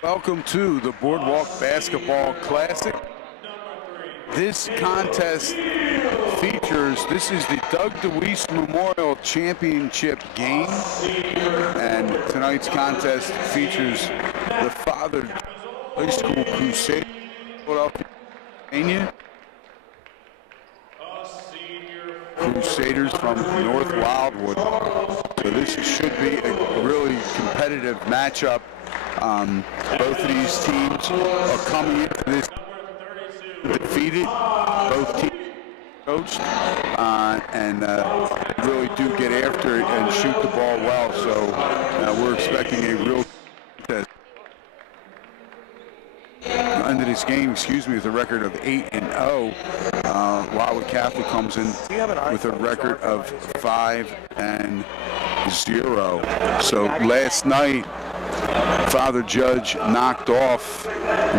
Welcome to the Boardwalk Basketball Classic. This contest features, this is the Doug DeWeese Memorial Championship game, and tonight's contest features the Father High School Crusaders, Philadelphia, Pennsylvania. Crusaders from North Wildwood. So this should be a really competitive matchup. Both of these teams are coming into this defeated. Both teams coached and really do get after it and shoot the ball well. So we're expecting a real contest. End of this game, with a record of 8-0. Wildwood Catholic comes in with a record of 5-0. So last night, Father Judge knocked off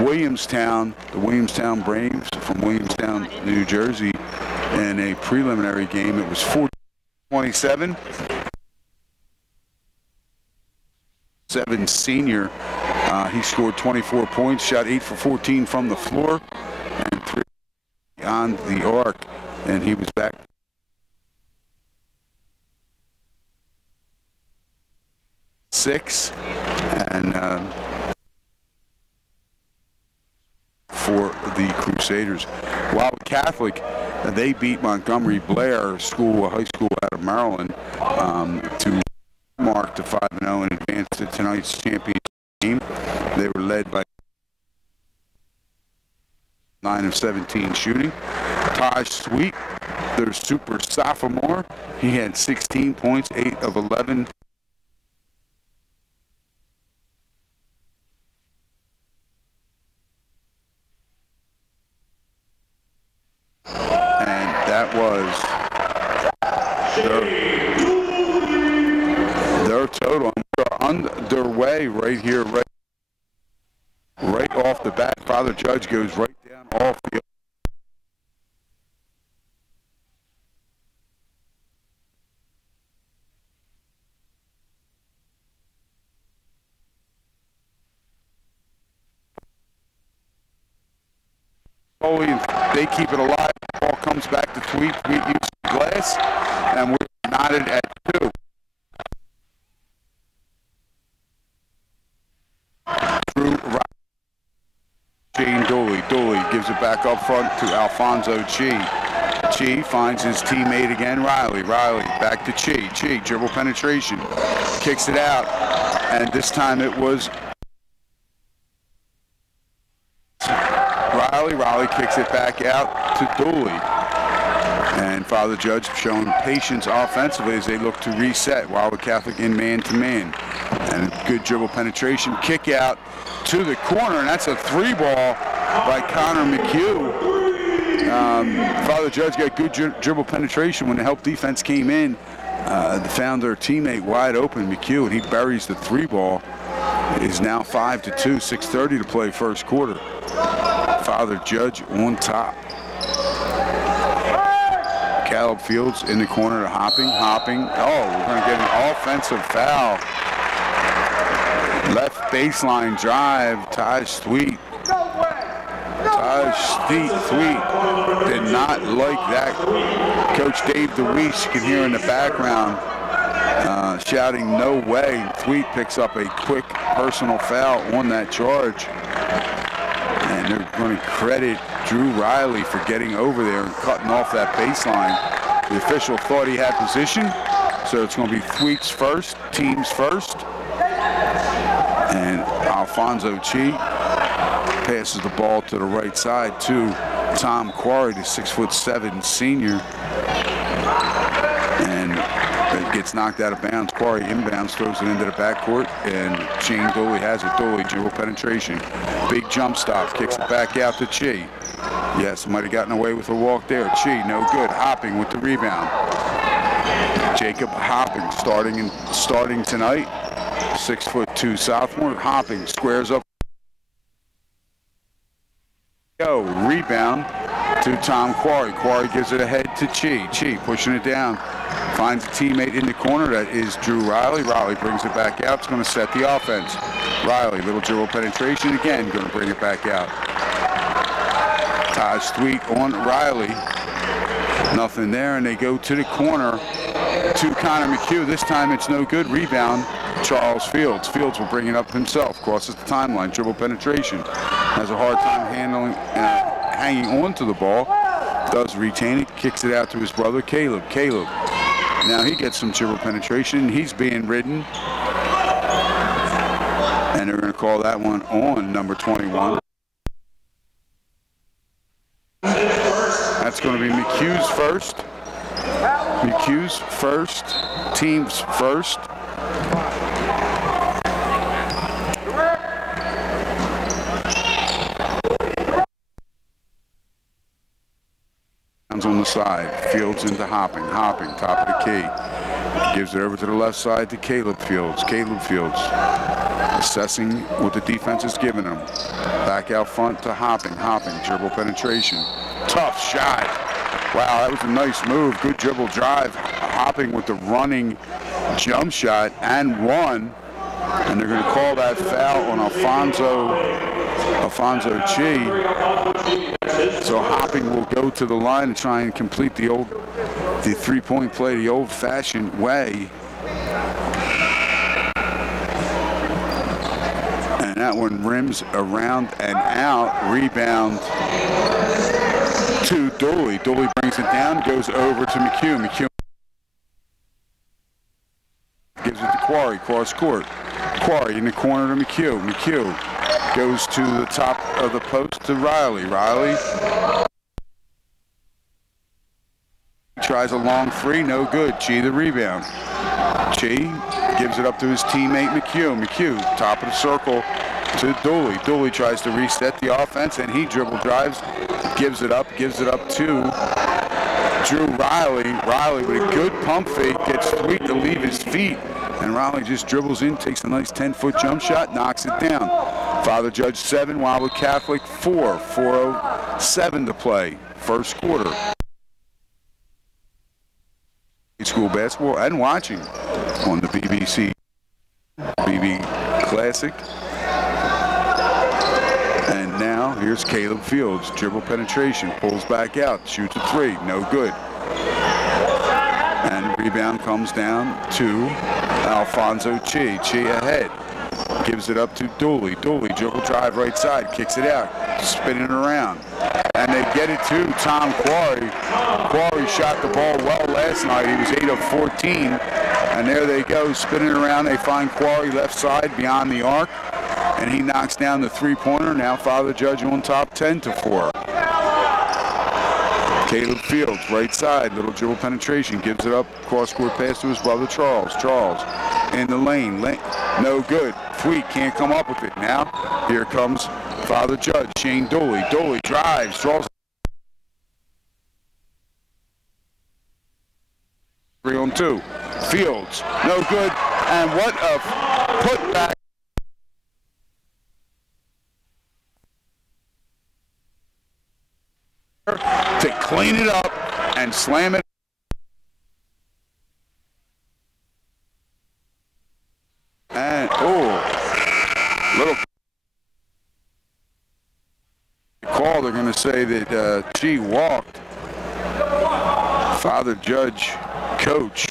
Williamstown, the Williamstown Braves from Williamstown, New Jersey, in a preliminary game. It was 4-27. 7 senior. He scored 24 points, shot 8 for 14 from the floor, and 3 on the arc, and he was back. Six, and for the Crusaders. Wildwood Catholic, they beat Montgomery Blair High School out of Maryland to mark to 5-0 and advance to tonight's championship game. They were led by 9 of 17 shooting. Taj Sweet, their super sophomore, he had 16 points, 8 of 11. And that was their total. They're underway right here, right off the bat. Father Judge goes right down all field. They keep it alive. The ball comes back to Tweet. Tweet uses the glass, and we're knotted at 2. Shane Dooley. Dooley gives it back up front to Alfonso Chi. Chi finds his teammate again, Riley. Riley back to Chi. Chi, dribble penetration. Kicks it out, and this time it was Riley. Riley kicks it back out to Dooley. And Father Judge showing patience offensively as they look to reset. Wildwood Catholic in man-to-man. And a good dribble penetration. Kick out to the corner, and that's a 3-ball by Connor McHugh. Father Judge got good dribble penetration when the help defense came in. found their teammate wide open, McHugh, and he buries the 3 ball. It is now 5-2, 6:30 to play first quarter. Father Judge on top. Caleb Fields in the corner to Hopping. Oh, we're going to get an offensive foul. Left baseline drive, Taj Sweet. Sweet did not like that. Coach Dave DeWeese, you can hear in the background, shouting no way. Sweet picks up a quick personal foul on that charge. And they're going to credit Drew Riley for getting over there and cutting off that baseline. The official thought he had position, so it's going to be Sweet's first, team's first. And Alfonso Chi passes the ball to the right side to Tom Quarry, the 6'7" senior. And it gets knocked out of bounds. Quarry inbounds, throws it into the backcourt, and Shane Dooley has it. Dooley, dribble penetration. Big jump stop, kicks it back out to Chi. Yes, might have gotten away with a walk there. Chi, no good. Hopping with the rebound. Jacob Hopping starting tonight. 6'2" sophomore. Hopping squares up. Rebound to Tom Quarry. Quarry gives it ahead to Chi. Chi pushing it down. Finds a teammate in the corner. That is Drew Riley. Riley brings it back out. It's going to set the offense. Riley, little dribble penetration again. Going to bring it back out. Taj Sweet on Riley. Nothing there, and they go to the corner to Connor McHugh. This time it's no good. Rebound, Charles Fields. Fields will bring it up himself. Crosses the timeline. Dribble penetration. Has a hard time hanging on to the ball. Does retain it. Kicks it out to his brother Caleb. Now he gets some dribble penetration. He's being ridden. And they're going to call that one on number 21. That's going to be McHugh's first. McHugh's first. Team's first. On the side, Fields into Hopping, top of the key. Gives it over to the left side to Caleb Fields. Assessing what the defense is giving him. Back out front to Hopping, dribble penetration. Tough shot. Wow, that was a nice move. Good dribble drive. Hopping with the running jump shot and one. And they're going to call that foul on Alfonso Chi. So Hopping will go to the line and try and complete the three-point play the old-fashioned way. And that one rims around and out. Rebound to Dooley. Dooley brings it down, goes over to McHugh. McHugh gives it to Quarry, cross court. Quarry in the corner to McHugh. McHugh goes to the top of the post to Riley. Riley tries a long three, no good. Chi the rebound. Chi gives it up to his teammate McHugh. McHugh, top of the circle to Dooley. Dooley tries to reset the offense, and he dribble drives, gives it up to Drew Riley. Riley with a good pump fake, gets Sweet to leave his feet, and Riley just dribbles in, takes a nice 10-foot jump shot, knocks it down. Father Judge 7, Wildwood Catholic 4, 4:07 to play, first quarter. School basketball and watching on the BBC BB Classic. And now here's Caleb Fields, dribble penetration, pulls back out, shoots a three, no good. And rebound comes down to Alfonso Chi. Chi ahead, gives it up to Dooley. Dooley dribble drive right side, kicks it out, spinning around. And they get it to Tom Quarry. Quarry shot the ball well last night. He was 8 of 14. And there they go, spinning around. They find Quarry left side beyond the arc. And he knocks down the three-pointer. Now Father Judge on top, 10-4. Caleb Fields, right side, little dribble penetration. Gives it up, cross-court pass to his brother Charles. Charles in the lane. No good. Tweet can't come up with it. Now here comes Father Judge, Shane Dooley. Dooley drives, draws 3-on-2. Fields, no good. And what a putback. To clean it up and slam it. And, little call. They're going to say that she walked. Father Judge, coach.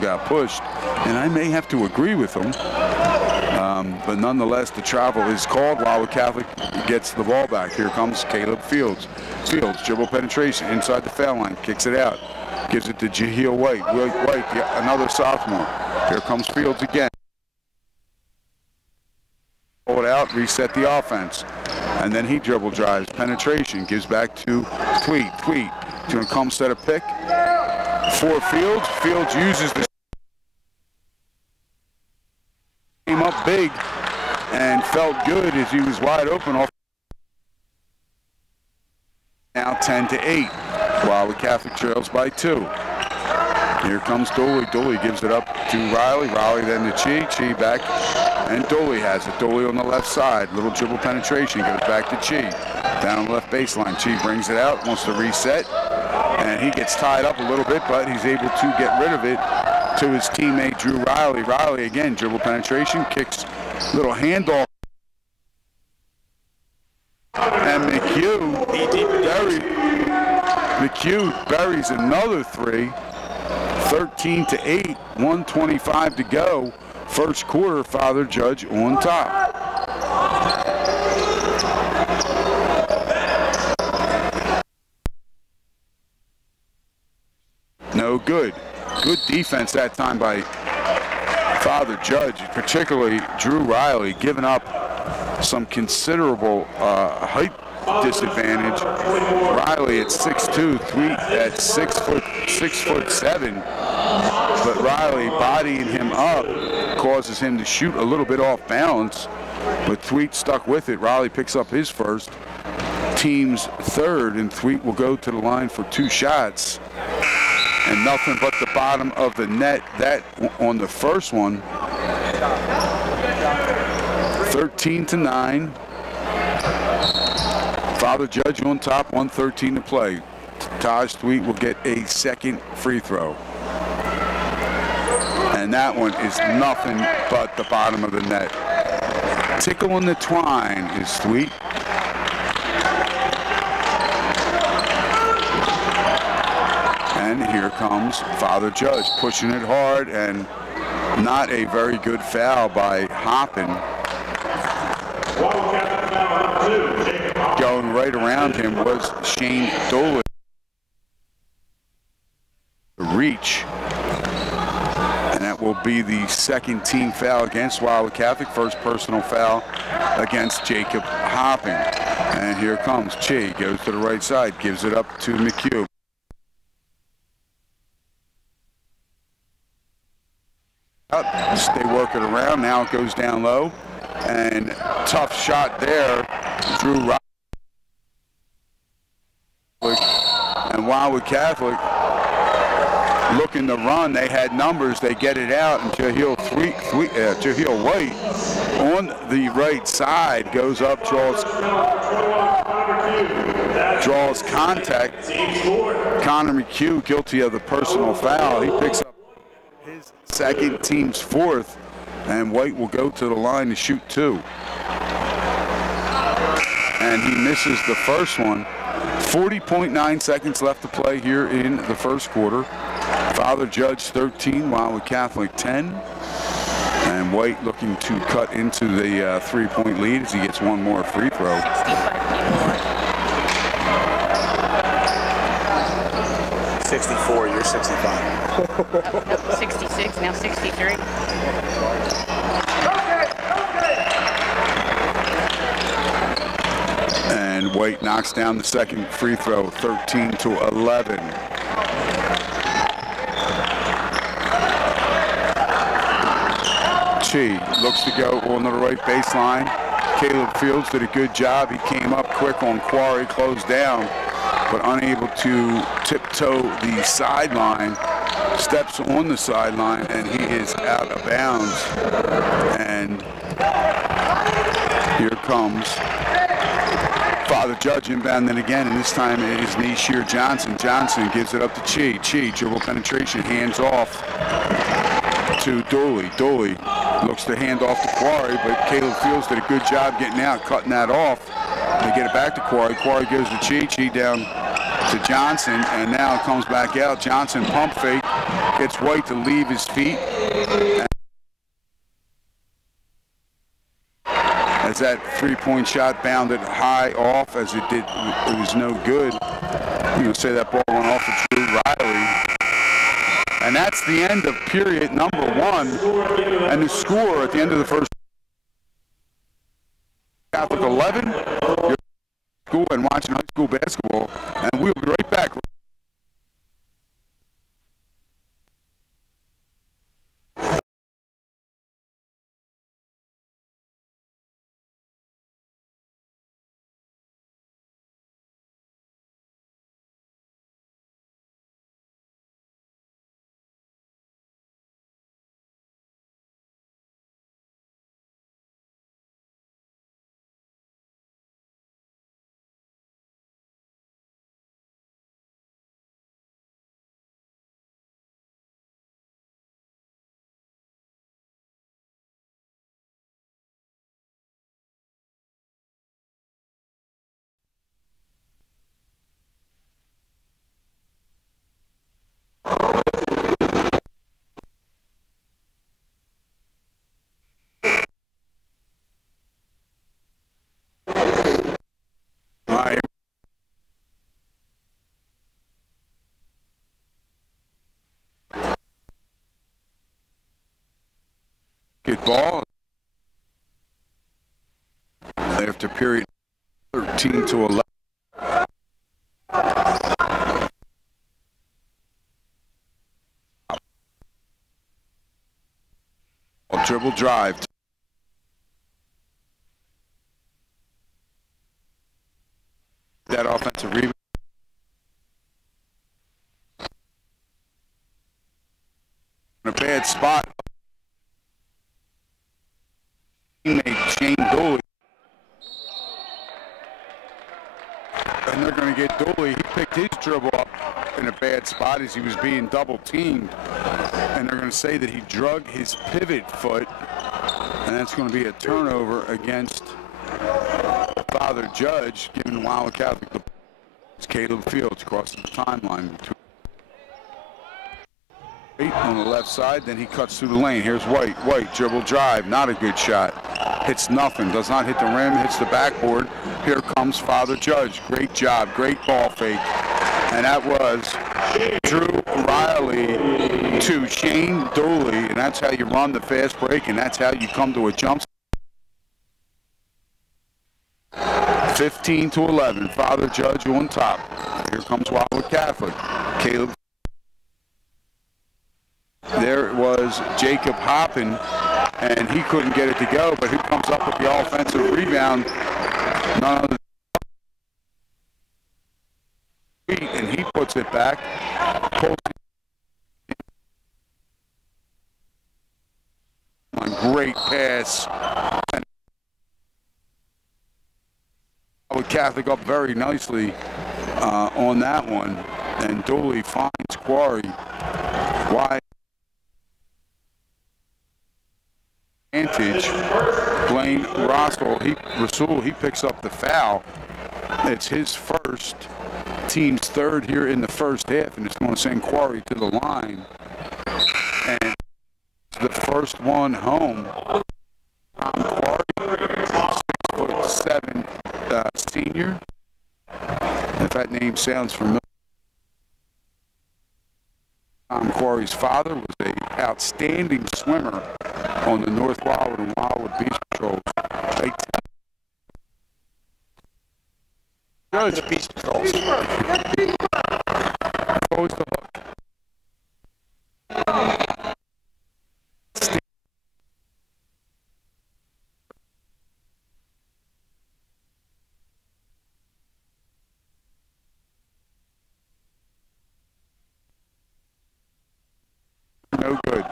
Got pushed, and I may have to agree with him. But nonetheless, the travel is called. Wildwood Catholic gets the ball back. Here comes Caleb Fields. Fields, dribble penetration inside the foul line, kicks it out, gives it to Jaheel White. White, another sophomore. Here comes Fields again. Pull it out, reset the offense. And then he dribble drives, penetration, gives back to Tweet. Tweet, going to come set a pick for Fields. Fields uses the came up big and felt good as he was wide open off. Now 10-8. Wildwood Catholic trails by 2. Here comes Dooley. Dooley gives it up to Riley. Riley then to Chi. Chi back, and Dooley has it. Dooley on the left side. Little dribble penetration. Goes back to Chi. Down on the left baseline. Chi brings it out. Wants to reset. And he gets tied up a little bit, but he's able to get rid of it to his teammate Drew Riley. Riley again, dribble penetration, kicks, little handoff. And McHugh buries another 3. 13-8, 1:25 to go. First quarter, Father Judge on top. No good. Good defense that time by Father Judge, particularly Drew Riley, giving up some considerable height disadvantage. Riley at 6'2", Tweet at 6'7", but Riley bodying him up causes him to shoot a little bit off balance, but Tweet stuck with it. Riley picks up his first, team's third, and Tweet will go to the line for 2 shots. And nothing but the bottom of the net. That on the first one. 13-9. Father Judge on top, 1:13 to play. Taj Tweet will get a second free throw. And that one is nothing but the bottom of the net. Tickle in the twine is Tweet. And here comes Father Judge pushing it hard, and not a very good foul by Hoppin. Going right around him was Shane Dolan. Reach. And that will be the second team foul against Wildwood Catholic. First personal foul against Jacob Hoppin. And here comes Che, goes to the right side, gives it up to McHugh. They work it around. Now it goes down low, and tough shot there. Drew Riley and Wildwood Catholic looking to run. They had numbers. They get it out, and Jaheel White on the right side goes up, draws contact. Connor McHugh guilty of the personal foul. He picks up his second, team's fourth, and White will go to the line to shoot 2. And he misses the first one. 40.9 seconds left to play here in the first quarter. Father Judge 13, Wildwood Catholic 10. And White looking to cut into the 3-point lead as he gets one more free throw. 64, you're 65. 66, now 63. And White knocks down the second free throw, 13-11. Chi looks to go on the right baseline. Caleb Fields did a good job. He came up quick on Quarry, closed down. but unable to tiptoe the sideline. Steps on the sideline, and he is out of bounds. And here comes Father Judge inbounding again, and this time it is Nashir Johnson. Johnson gives it up to Chi. Chi, dribble penetration, hands off to Dooley. Dooley looks to hand off to Quarry, but Caleb Fields did a good job getting out, cutting that off. They get it back to Quarry. Quarry gives to Chi. Chi down to Johnson, and now it comes back out. Johnson pump fake, gets White to leave his feet. As that three-point shot bounded high off, as it did, it was no good. I'm going to say that ball went off of Drew Riley. And that's the end of period number 1. And the score at the end of the first, Catholic 11, you're school and watching high school basketball. And we'll be right back. Good ball. After period 13 to 11. Dribble drive. That offensive rebound. In a bad spot. Teammate Shane Dooley. And they're going to get Dooley. He picked his dribble up in a bad spot as he was being double teamed. And they're going to say that he drug his pivot foot. And that's going to be a turnover against Father Judge, giving Wildwood Catholic the Caleb Fields crosses the timeline. On the left side, then he cuts through the lane. Here's White. White, dribble drive, not a good shot. Hits nothing, does not hit the rim, hits the backboard. Here comes Father Judge. Great job, great ball fake. And that was Drew Riley to Shane Dooley, and that's how you run the fast break, and that's how you come to a jump. 15 to 11, Father Judge on top. Here comes Wildwood Catholic. Caleb. There was Jacob Hoppin, and he couldn't get it to go, but who comes up with the offensive rebound? None other than and he puts it back. Great pass. Wildwood Catholic up very nicely on that one, and Dooley finds Quarry wide. Advantage. Blaine Rasul, he picks up the foul. It's his first, team's third here in the first half, and it's going to send Quarry to the line. And the first one home. Quarry, 6'7" senior. If that name sounds familiar. Quarry's father was an outstanding swimmer on the North Wildwood and Wildwood Beach Patrols. Judge Beach Patrols. Always the hook. no good.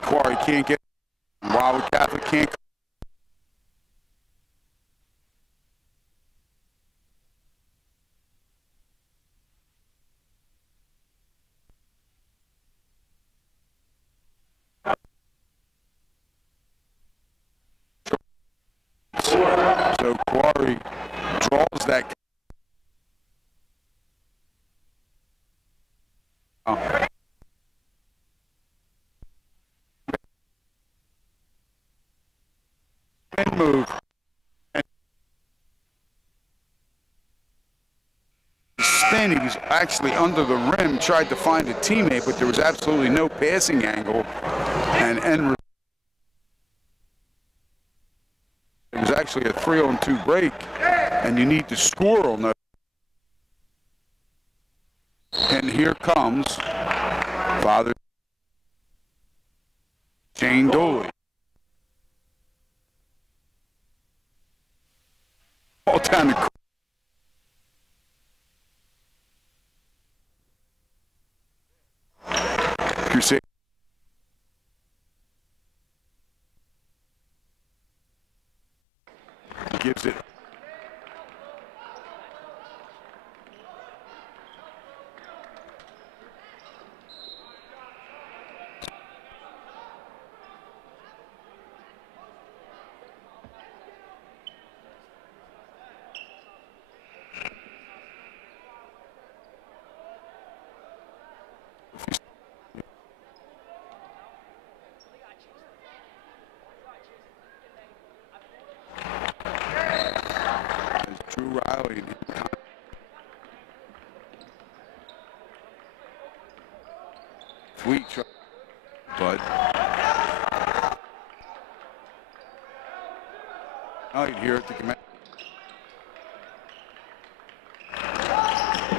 Quarry can't get. Wildwood Catholic can't. So Quarry draws that. Move. Spin, he was actually under the rim, tried to find a teammate, but there was absolutely no passing angle. And it was actually a 3-on-2 break, and you need to score on that. And here comes Father Shane Dooley. All down the court. Crusade. Gives it. Drew Riley. Sweet try, but oh, you'd hear it to command,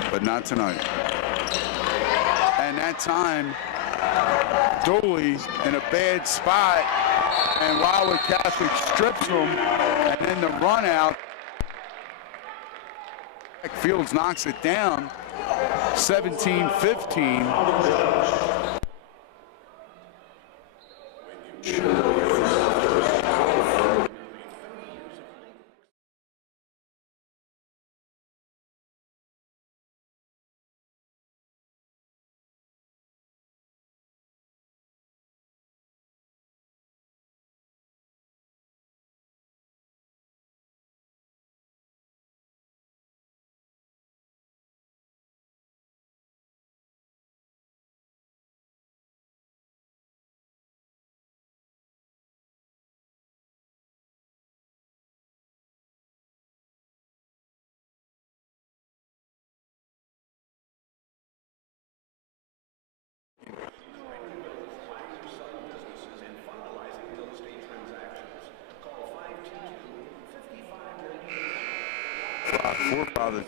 but not tonight. And that time, Dooley in a bad spot, and Wildwood Catholic strips him, and then the run out. Fields knocks it down, 17-15. Forefather.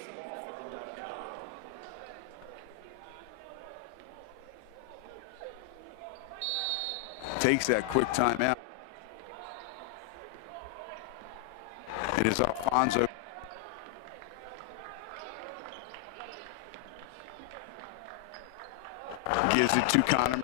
Takes that quick timeout. It is Alfonso. Gives it to Connor.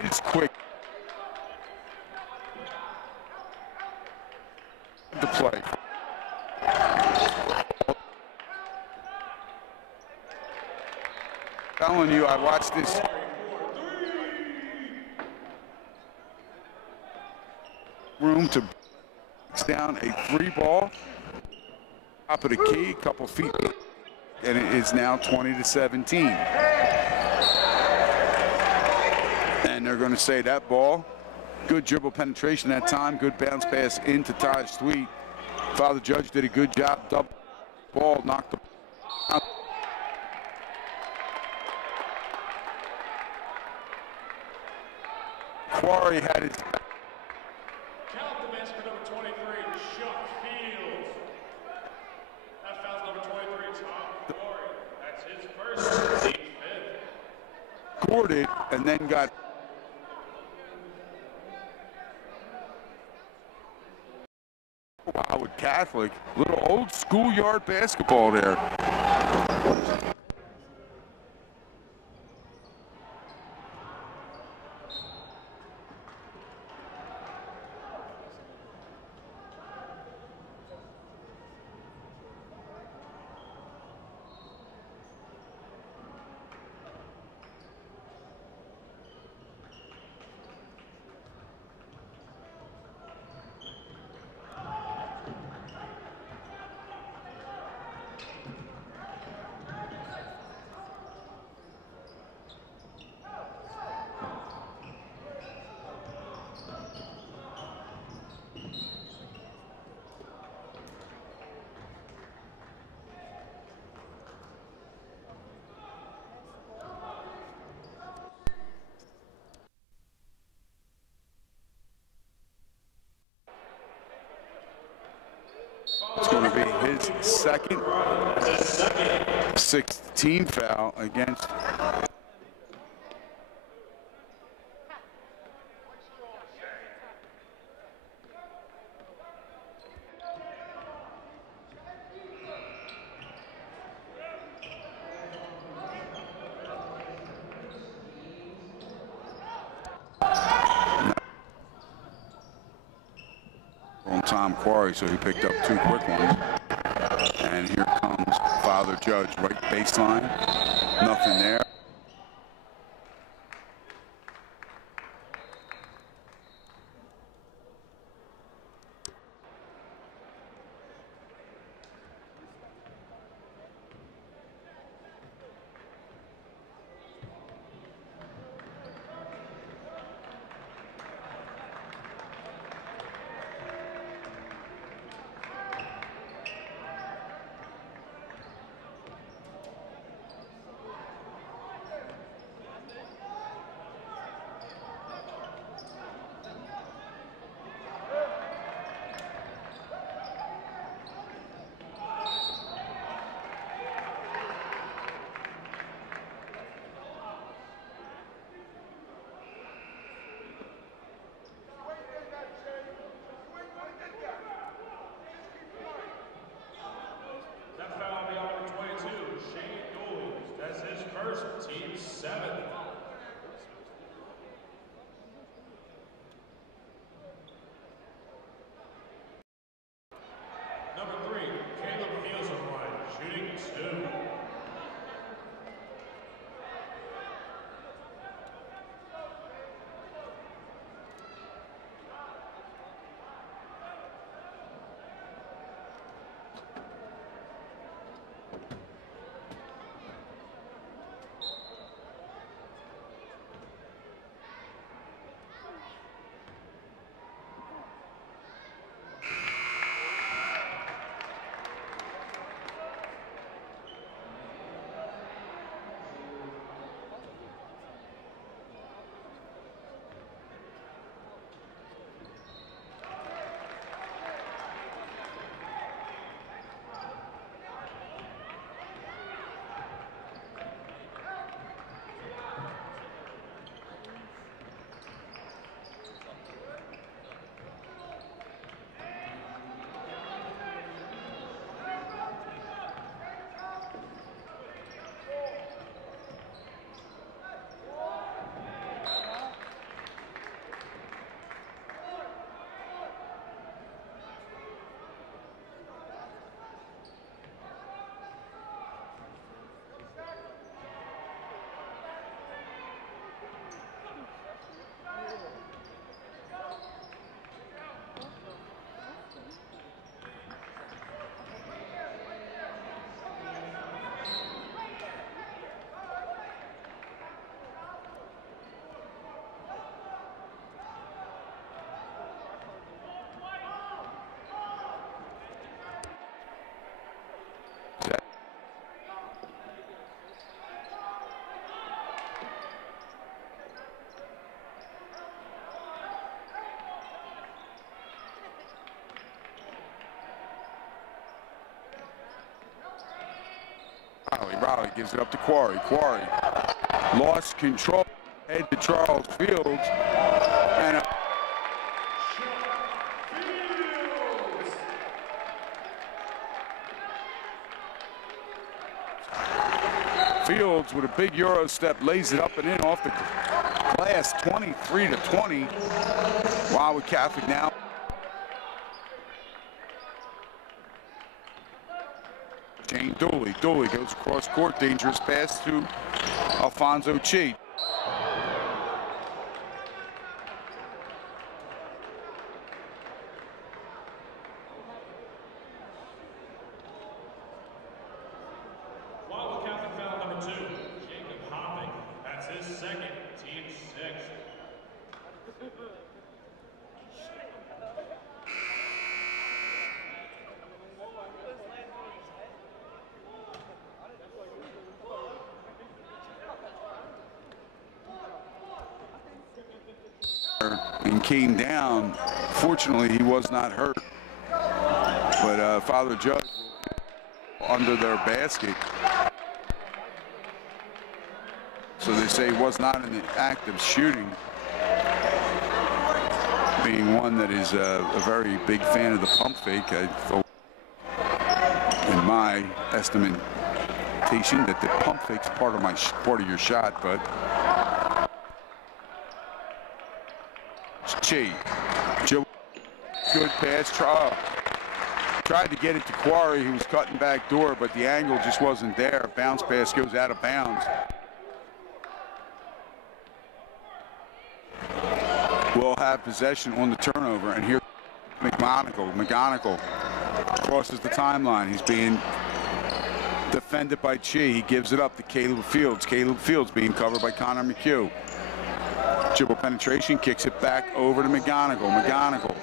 His quick to play. Telling you, I watched this room to down a 3-ball, top of the key, couple feet, and it is now 20-17. And they're going to say that ball, good dribble penetration that time, good bounce pass into Taj Sweet, Father Judge did a good job. Double ball, knocked the out. Quarry had his Count the miss for number 23, Chuck Fields. That foul's number 23, Tom Quarry. That's his first, team fifth. scored it and then got Wildwood Catholic. Little old schoolyard basketball there. It's going to be his second 16 foul against Tom Quarry, so he picked up two quick ones. And here comes Father Judge, right baseline. Nothing there. Riley. Riley gives it up to Quarry. Quarry lost control. Head to Charles Fields. And Fields with a big Euro step lays it up and in off the glass, 23-20. Wildwood Catholic now. Shane Dooley. Dooley goes across court, dangerous pass to Alfonso Chi. Wildwood Catholic foul number 2, Jacob Hopping. That's his second, team 6. And came down. Fortunately, he was not hurt. But Father Judge under their basket. So they say he was not in the act of shooting. Being one that is a very big fan of the pump fake, I thought, in my estimation, that the pump fake's part of your shot, but Chi. Good pass. Tried to get it to Quarry, who was cutting back door, but the angle just wasn't there. Bounce pass goes out of bounds. We'll have possession on the turnover, and here McGonigal crosses the timeline. He's being defended by Chi. He gives it up to Caleb Fields. Caleb Fields being covered by Connor McHugh. Dribble penetration, kicks it back over to McGonigal. McGonigal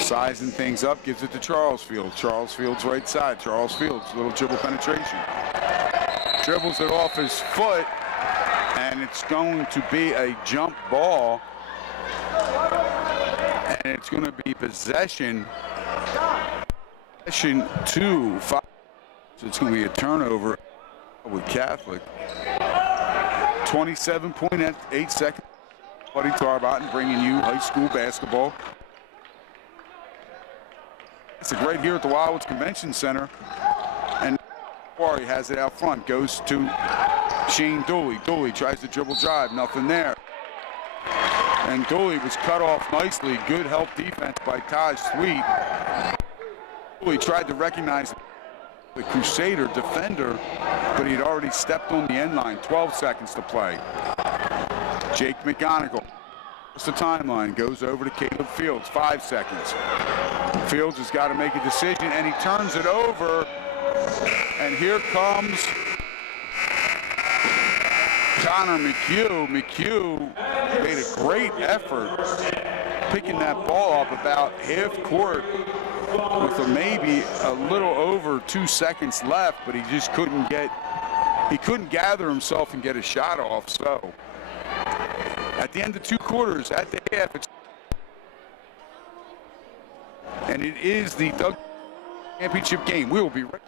sizing things up, gives it to Charles Fields. Charles Fields right side. Charles Fields, little dribble penetration. Dribbles it off his foot, and it's going to be a jump ball. And it's going to be possession 2-5. So it's going to be a turnover with Catholic. 27.8 seconds. Buddy Tarbotten bringing you high school basketball. It's a great here at the Wildwood Convention Center. And Quarry has it out front. Goes to Shane Dooley. Dooley tries to dribble drive. Nothing there. And Dooley was cut off nicely. Good help defense by Taj Sweet. Dooley tried to recognize the Crusader defender, but he'd already stepped on the end line. 12 seconds to play. Jake McGonigal. What's the timeline? Goes over to Caleb Fields. 5 seconds. Fields has got to make a decision, and he turns it over. And here comes Connor McHugh. McHugh made a great effort picking that ball up about half court with maybe a little over 2 seconds left, but he just couldn't gather himself and get a shot off. So at the end of 2 quarters, at the half, and it is the Doug Championship game. We will be right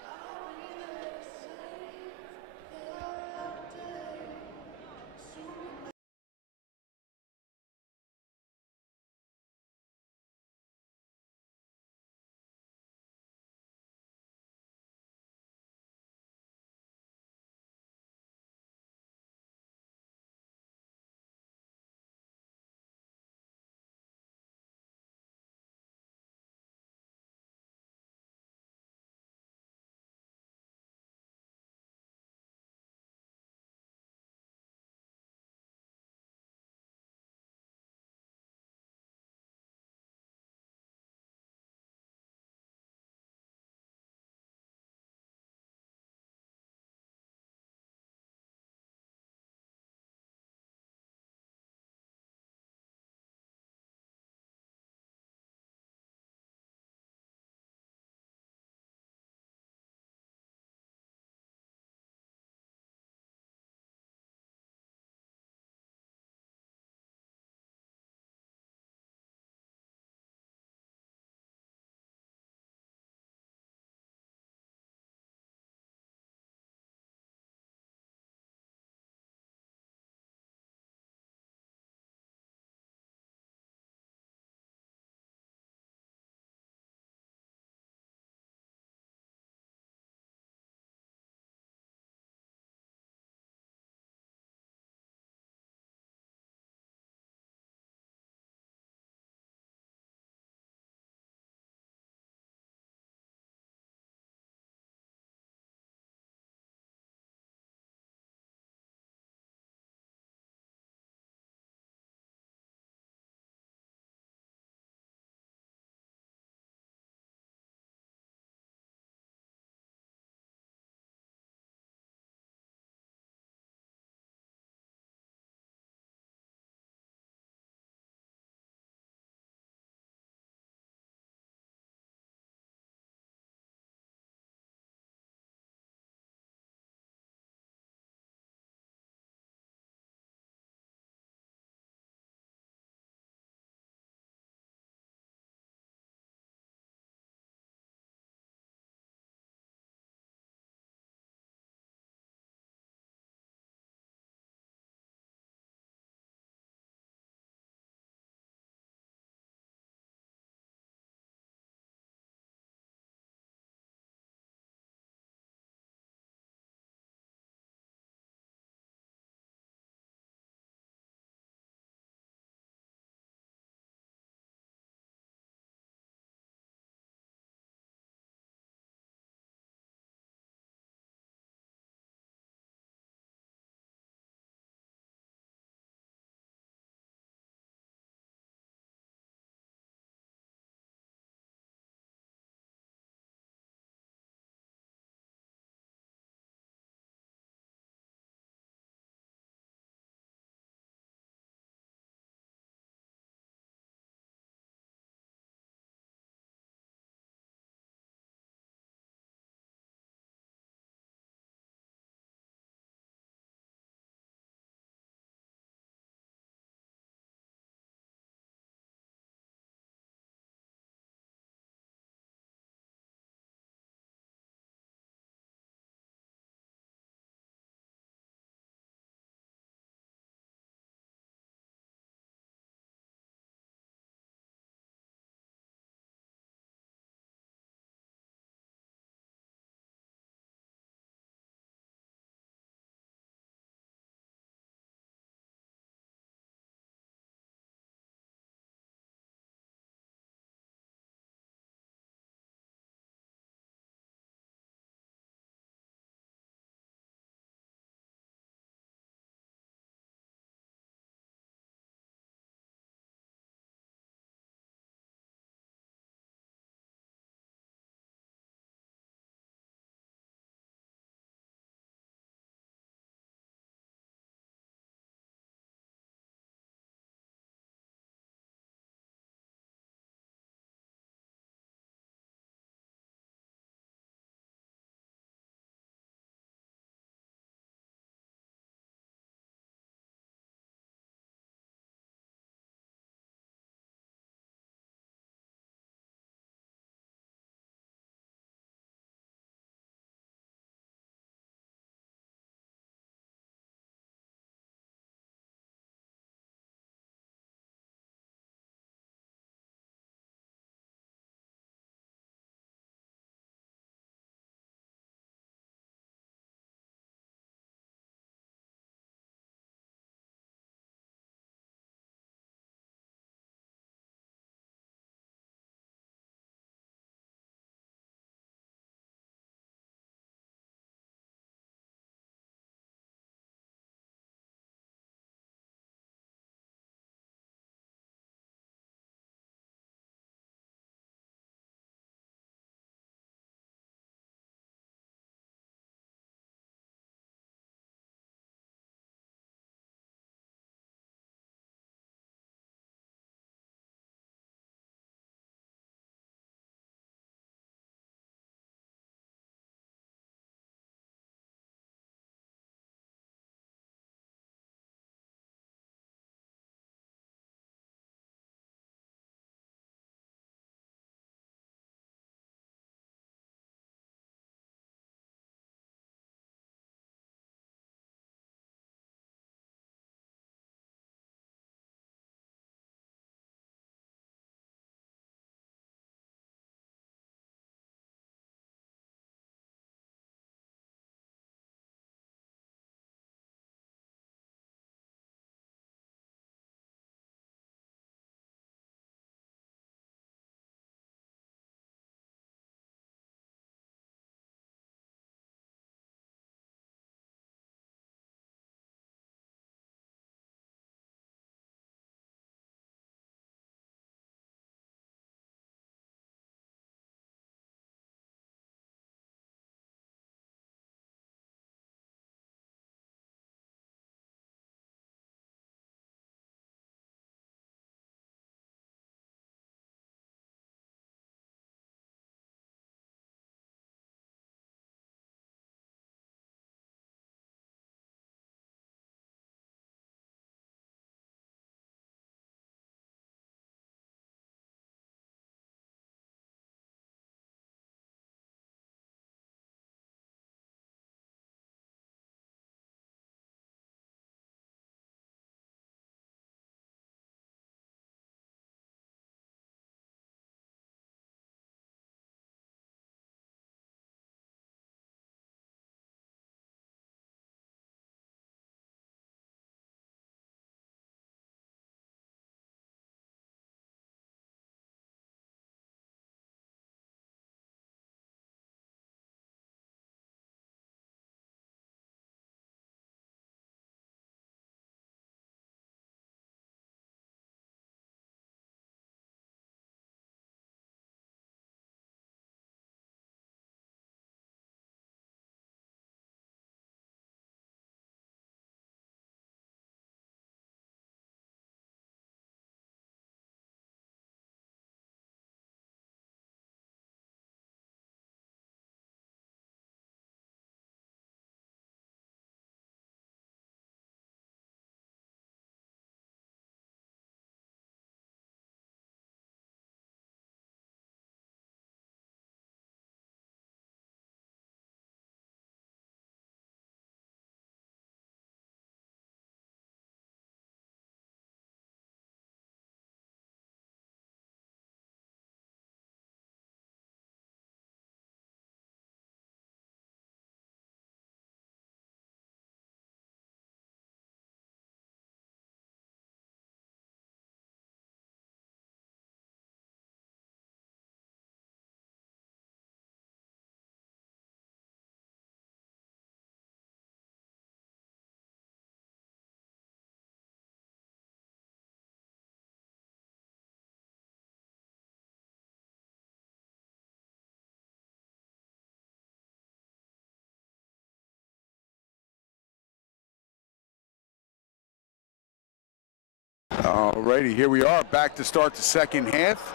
Alrighty, here we are, back to start the second half.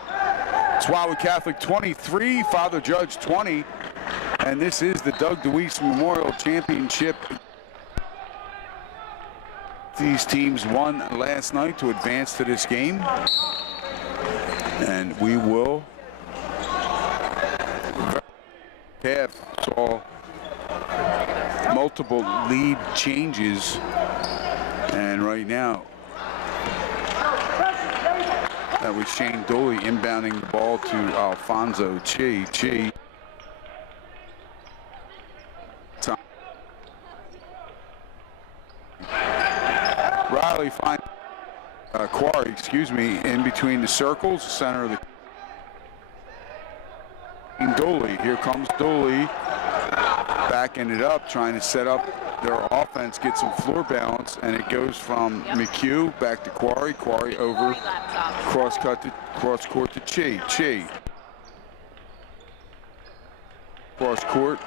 It's Wildwood Catholic 23, Father Judge 20, and this is the Doug DeWeese Memorial Championship. These teams won last night to advance to this game, and we will have saw multiple lead changes, and right now that was Shane Dooley inbounding the ball to Alfonso Chi. Riley finds Quarry, in between the circles, center of the Dooley. Here comes Dooley, backing it up, trying to set up their offense, get some floor balance, and it goes from McHugh back to Quarry. Quarry over, cross court to Chi. Cross court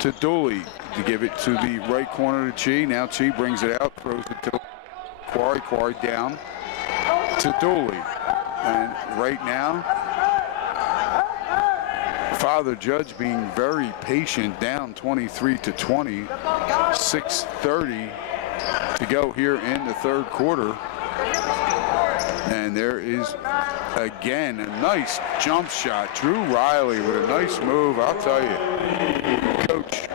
to Dooley to give it to the right corner to Chi. Now Chi brings it out, throws it to Quarry. Quarry down to Dooley, and right now Father Judge being very patient, down 23-20, 6:30 to go here in the third quarter. And there is again a nice jump shot. Drew Riley with a nice move, I'll tell you. Coach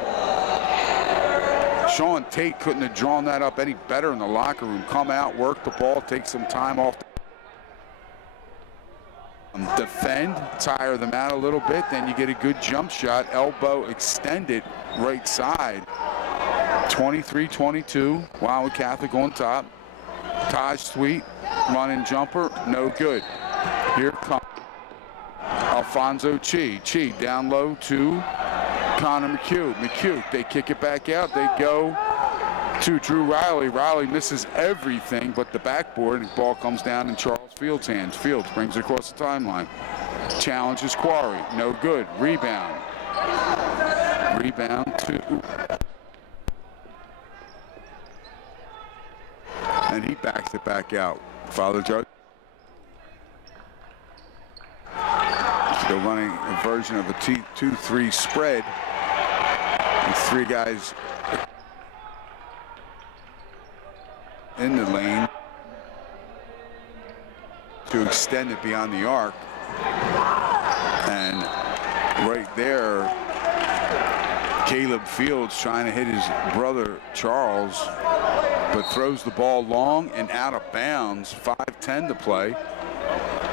Sean Tate couldn't have drawn that up any better in the locker room. Come out, work the ball, take some time off. Defend, tire them out a little bit, then you get a good jump shot, elbow extended right side. 23-22, Wildwood Catholic on top. Taj Sweet, running jumper, no good. Here comes Alfonso Chi. Chi down low to Connor McHugh. McHugh, they kick it back out, they go to Drew Riley. Riley misses everything but the backboard, and the ball comes down in Charles Fields' hands. Fields brings it across the timeline. Challenges Quarry, no good. Rebound to, and he backs it back out. Father Judge still running a version of a 2-3 spread. And three guys in the lane to extend it beyond the arc. And right there, Caleb Fields trying to hit his brother Charles, but throws the ball long and out of bounds. 5:10 to play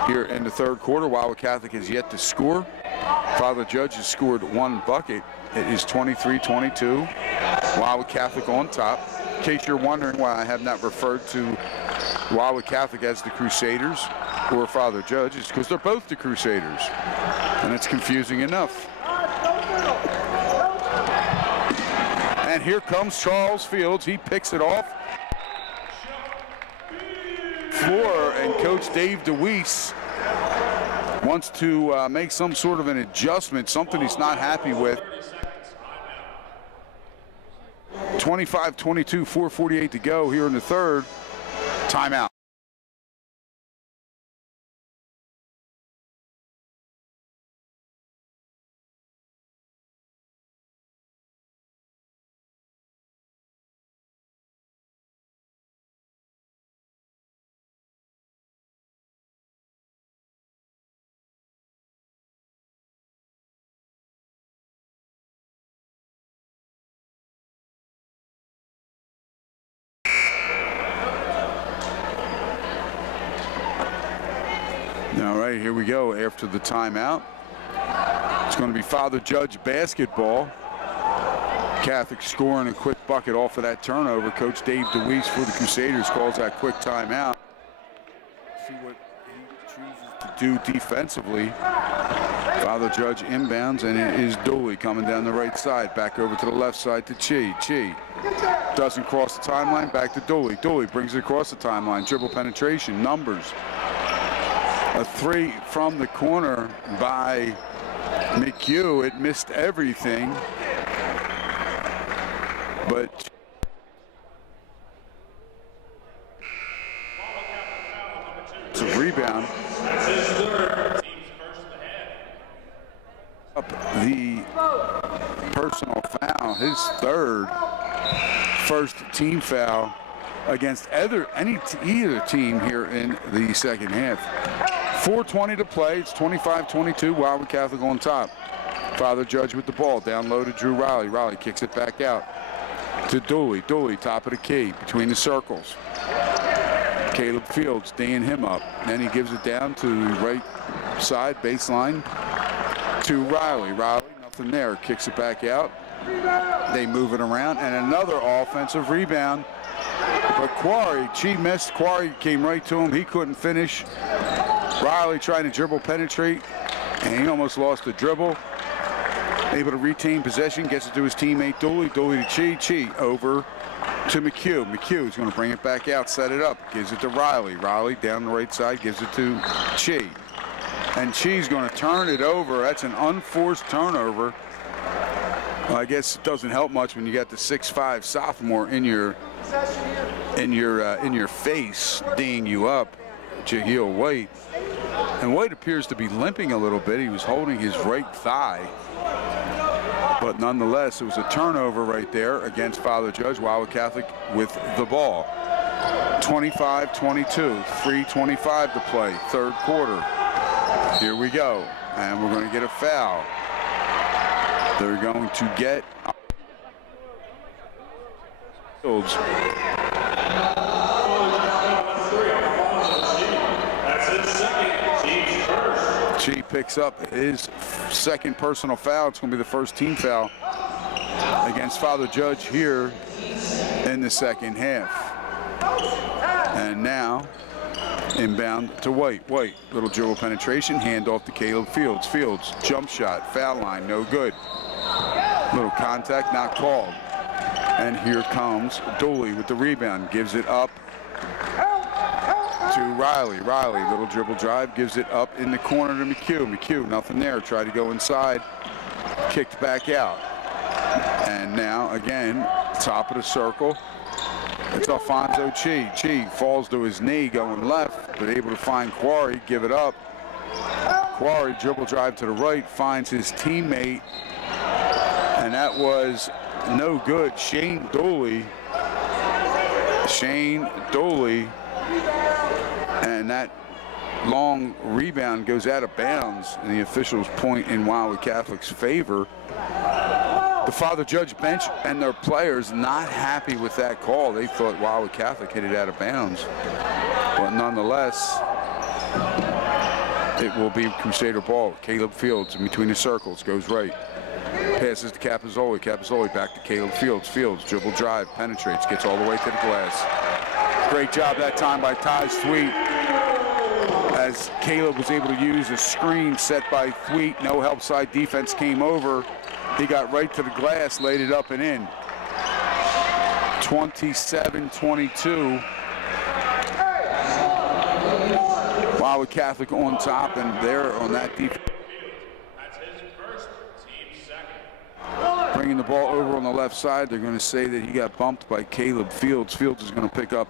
here in the third quarter. Wildwood Catholic has yet to score. Father Judge has scored one bucket. It is 23-22. Wildwood Catholic on top. In case you're wondering why I have not referred to Wildwood Catholic as the Crusaders or Father Judge, it's because they're both the Crusaders, and it's confusing enough. And here comes Charles Fields. He picks it off floor, and Coach Dave DeWeese wants to make some sort of an adjustment, something he's not happy with. 25-22, 4:48 to go here in the third. Timeout. All right, here we go after the timeout. It's going to be Father Judge basketball. Catholic scoring a quick bucket off of that turnover. Coach Dave DeWeese for the Crusaders calls that quick timeout. See what he chooses to do defensively. Father Judge inbounds, and it is Dooley coming down the right side. Back over to the left side to Chi. Chi doesn't cross the timeline, back to Dooley. Dooley brings it across the timeline. Dribble penetration, numbers. A three from the corner by McHugh. It missed everything, but offensive rebound. That's his third. Team's first of the half. Up the personal foul, his first team foul against either team here in the second half. 4:20 to play. It's 25-22. Wildwood Catholic on top. Father Judge with the ball. Down low to Drew Riley. Riley kicks it back out to Dooley. Dooley, top of the key, between the circles. Caleb Fields dinging him up. Then he gives it down to the right side baseline to Riley. Riley, nothing there. Kicks it back out. They move it around, and another offensive rebound. But Quarry, Chi missed. Quarry came right to him. He couldn't finish. Riley trying to dribble penetrate, and he almost lost the dribble. Able to retain possession, gets it to his teammate Dooley. Dooley to Chi. Chi over to McHugh. McHugh's going to bring it back out, set it up, gives it to Riley. Riley down the right side, gives it to Chi. And Chi's going to turn it over. That's an unforced turnover. Well, I guess it doesn't help much when you got the 6'5" sophomore in your face, dinging you up, Jahiel White. And White appears to be limping a little bit. He was holding his right thigh. But nonetheless, it was a turnover right there against Father Judge. Wildwood Catholic with the ball. 25-22, 3:25 to play, third quarter. Here we go, and we're going to get a foul. They're going to get Fields. Chi picks up his second personal foul. It's going to be the first team foul against Father Judge here in the second half. And now inbound to White. White, little dribble penetration, handoff to Caleb Fields. Fields, jump shot, foul line, no good. Little contact, not called. And here comes Dooley with the rebound, gives it up to Riley. Riley, little dribble drive, gives it up in the corner to McHugh. McHugh, nothing there, tried to go inside, kicked back out. And now, again, top of the circle, it's Alfonso Chi. Chi falls to his knee going left, but able to find Quarry, give it up. Quarry, dribble drive to the right, finds his teammate, and that was no good. Shane Dooley, and that long rebound goes out of bounds, and the officials point in Wildwood Catholic's favor. The Father Judge bench and their players not happy with that call. They thought Wildwood Catholic hit it out of bounds. But nonetheless, it will be Crusader ball. Caleb Fields in between the circles, goes right. Passes to Capizzoli. Capizzoli back to Caleb Fields. Fields, dribble drive, penetrates, gets all the way to the glass. Great job that time by Ty Thweet, as Caleb was able to use a screen set by Thweet. No help side defense came over. He got right to the glass, laid it up and in. 27-22. Wildwood Catholic on top, and there on that defense. That's his first, team second. Bringing the ball over on the left side. They're going to say that he got bumped by Caleb Fields. Fields is going to pick up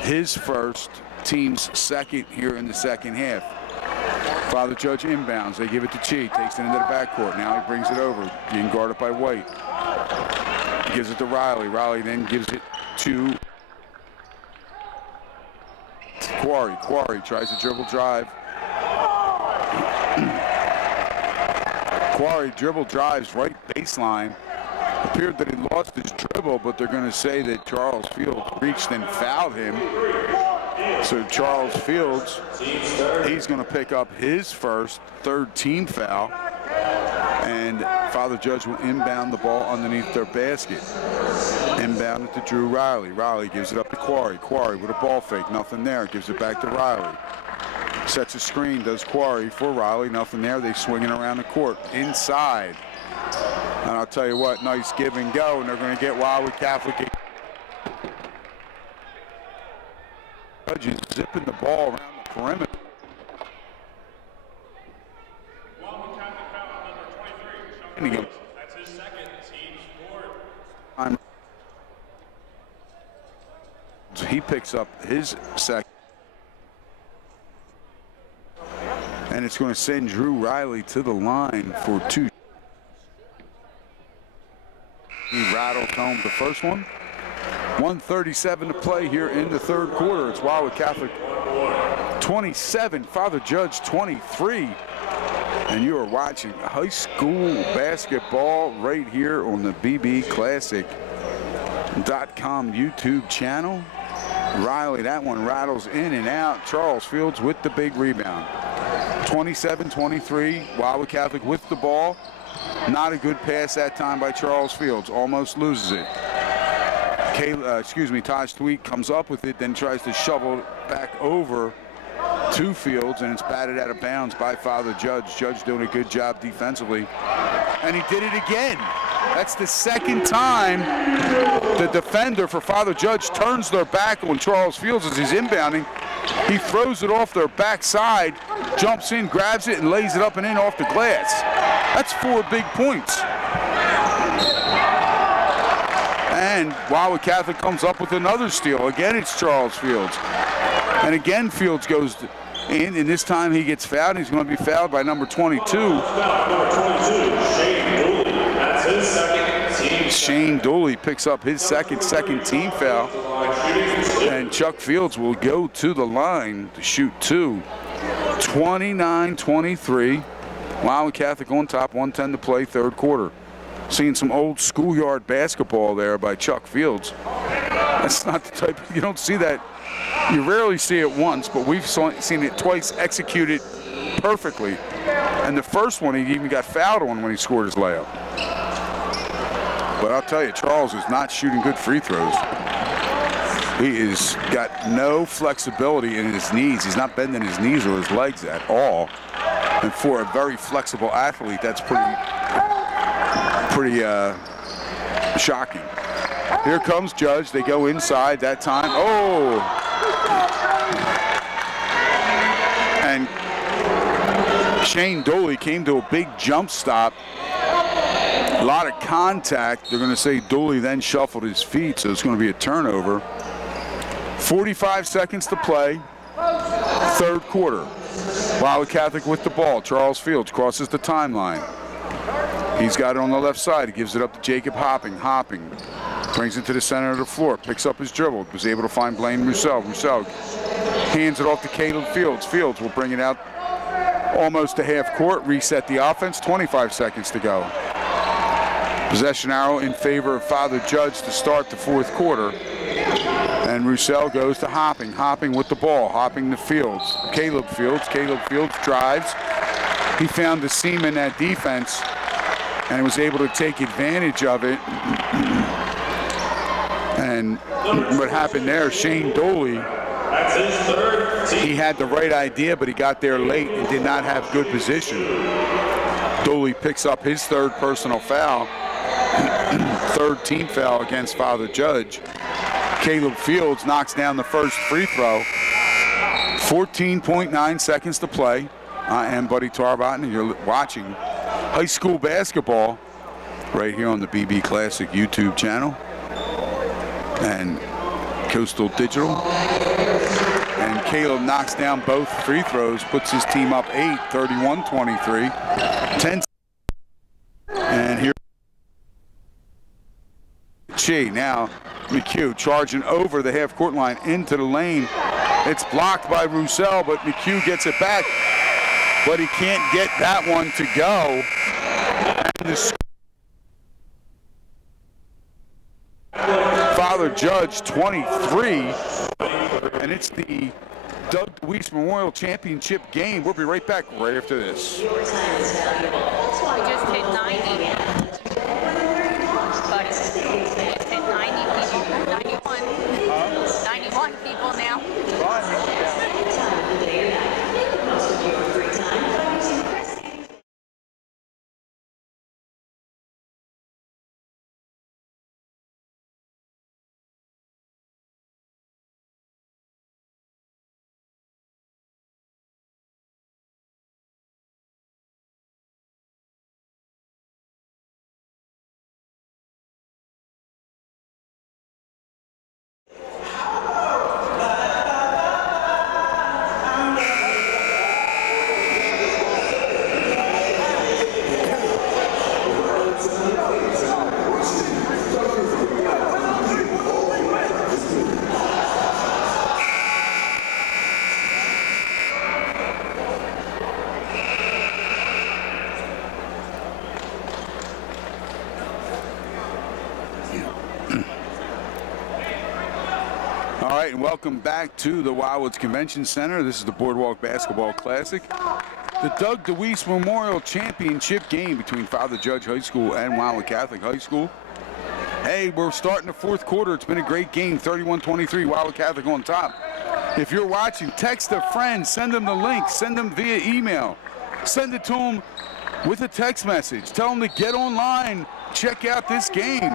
his first, team's second here in the second half. Father Judge inbounds. They give it to Chi. Takes it into the backcourt. Now he brings it over. Being guarded by White. He gives it to Riley. Riley then gives it to Quarry. Quarry tries to dribble drive. Quarry dribble drives right baseline. Appeared that he lost his dribble, but they're going to say that Charles Fields reached and fouled him. So Charles Fields, he's going to pick up his first, third team foul. And Father Judge will inbound the ball underneath their basket. Inbound it to Drew Riley. Riley gives it up to Quarry. Quarry with a ball fake, nothing there. Gives it back to Riley. Sets a screen, does Quarry for Riley, nothing there. They swing it around the court, inside. And I'll tell you what, nice give and go, and they're going to get Wildwood Catholic. Judges zipping the ball around the perimeter. Wildwood Catholic foul number 23. That's his second, team scored. He picks up his second. And it's going to send Drew Riley to the line for 2. He rattles home the first one. 1:37 to play here in the third quarter. It's Wildwood Catholic 27, Father Judge 23. And you are watching high school basketball right here on the bbclassic.com YouTube channel. Riley, that one rattles in and out. Charles Fields with the big rebound. 27-23, Wildwood Catholic with the ball. Not a good pass that time by Charles Fields. Almost loses it. Taj Tweet comes up with it, then tries to shovel it back over to Fields, and it's batted out of bounds by Father Judge. Judge doing a good job defensively. And he did it again. That's the second time the defender for Father Judge turns their back on Charles Fields as he's inbounding. He throws it off their backside, jumps in, grabs it, and lays it up and in off the glass. That's 4 big points. And Wildwood Catholic comes up with another steal. Again, it's Charles Fields. And again, Fields goes in, and this time he gets fouled. He's going to be fouled by number 22. Shane Dooley picks up his second team foul. And Chuck Fields will go to the line to shoot 2. 29-23. Wildwood Catholic on top, 1:10 to play, third quarter. Seeing some old schoolyard basketball there by Chuck Fields. That's not the type, you don't see that. You rarely see it once, but we've seen it twice executed perfectly. And the first one, he even got fouled on when he scored his layup. But I'll tell you, Charles is not shooting good free throws. He has got no flexibility in his knees. He's not bending his knees or his legs at all. And for a very flexible athlete, that's pretty shocking. Here comes Judge. They go inside that time. Oh! And Shane Dooley came to a big jump stop. A lot of contact. They're going to say Dooley then shuffled his feet, so it's going to be a turnover. 45 seconds to play. Third quarter. Wildwood Catholic with the ball. Charles Fields crosses the timeline. He's got it on the left side. He gives it up to Jacob Hopping. Hopping brings it to the center of the floor. Picks up his dribble. Was able to find Blaine Roussel. Roussel hands it off to Caleb Fields. Fields will bring it out almost to half court. Reset the offense. 25 seconds to go. Possession arrow in favor of Father Judge to start the fourth quarter. And Roussel goes to Hopping. Hopping with the ball. Hopping to Fields. Caleb Fields. Caleb Fields drives. He found the seam in that defense and was able to take advantage of it. And what happened there, Shane Dooley, he had the right idea, but he got there late and did not have good position. Dooley picks up his third personal foul, third team foul against Father Judge. Caleb Fields knocks down the first free throw. 14.9 seconds to play. I am Buddy Tarbotton, and you're watching high school basketball right here on the BB Classic YouTube channel and Coastal Digital. And Caleb knocks down both free throws, puts his team up 8, 31-23. 10. And here now McHugh charging over the half-court line into the lane. It's blocked by Roussel, but McHugh gets it back. But he can't get that one to go. And the Father Judge 23. And it's the Doug DeWeese Memorial Championship game. We'll be right back right after this. We just hit 90. But just hit 90 people. 91. 91 people now. right, and welcome back to the Wildwood Convention Center. This is the Boardwalk Basketball Classic. The Doug DeWeese Memorial Championship game between Father Judge High School and Wildwood Catholic High School. Hey, we're starting the fourth quarter. It's been a great game, 31-23, Wildwood Catholic on top. If you're watching, text a friend, send them the link, send them via email. Send it to them with a text message. Tell them to get online, check out this game.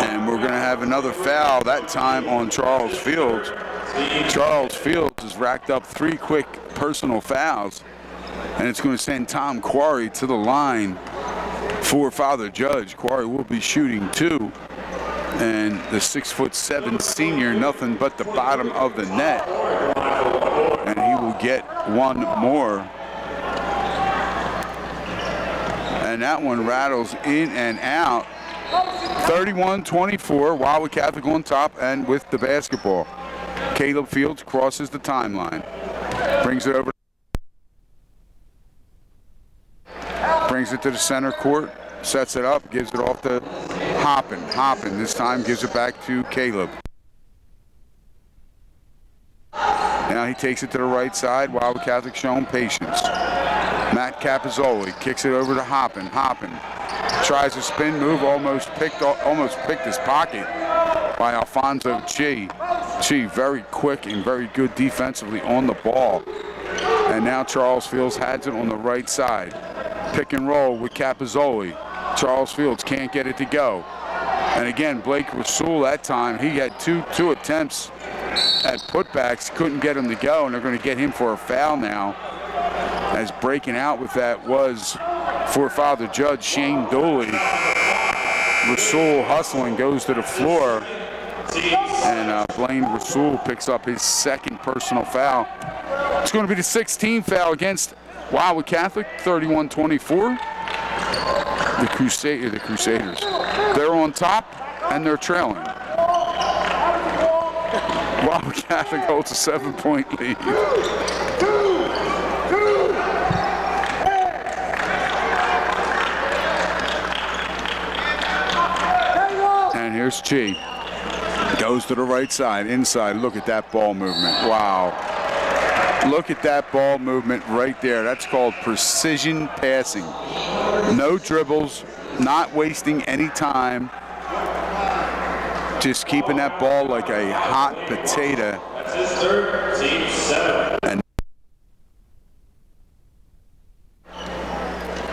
And we're going to have another foul, that time on Charles Fields. Charles Fields has racked up 3 quick personal fouls, and it's going to send Tom Quarry to the line for Father Judge. Quarry will be shooting 2, and the 6'7" senior, nothing but the bottom of the net, and he will get 1 more. And that one rattles in and out. 31-24, Wildwood Catholic on top and with the basketball. Caleb Fields crosses the timeline. Brings it over. Brings it to the center court. Sets it up. Gives it off to Hoppin. Hoppin this time gives it back to Caleb. Now he takes it to the right side. Wildwood Catholic showing patience. Matt Capizzoli kicks it over to Hoppin. Hoppin tries a spin move, almost picked his pocket by Alfonso Chi. Chi very quick and very good defensively on the ball. And now Charles Fields has it on the right side. Pick and roll with Capizzoli. Charles Fields can't get it to go. And again, Blake Rasul that time, he had two attempts at putbacks, couldn't get him to go, and they're going to get him for a foul now. As breaking out with that was for Father Judge Shane Dooley. Rasul hustling goes to the floor, and Blaine Rasul picks up his 2nd personal foul. It's going to be the 16th foul against Wildwood Catholic, 31-24. The Crusaders. They're on top and they're trailing. Wildwood Catholic holds a 7-point lead. And here's Chi. Goes to the right side, inside. Look at that ball movement. Wow. Look at that ball movement right there. That's called precision passing. No dribbles, not wasting any time. Just keeping that ball like a hot potato. That's his 3rd, team 7. And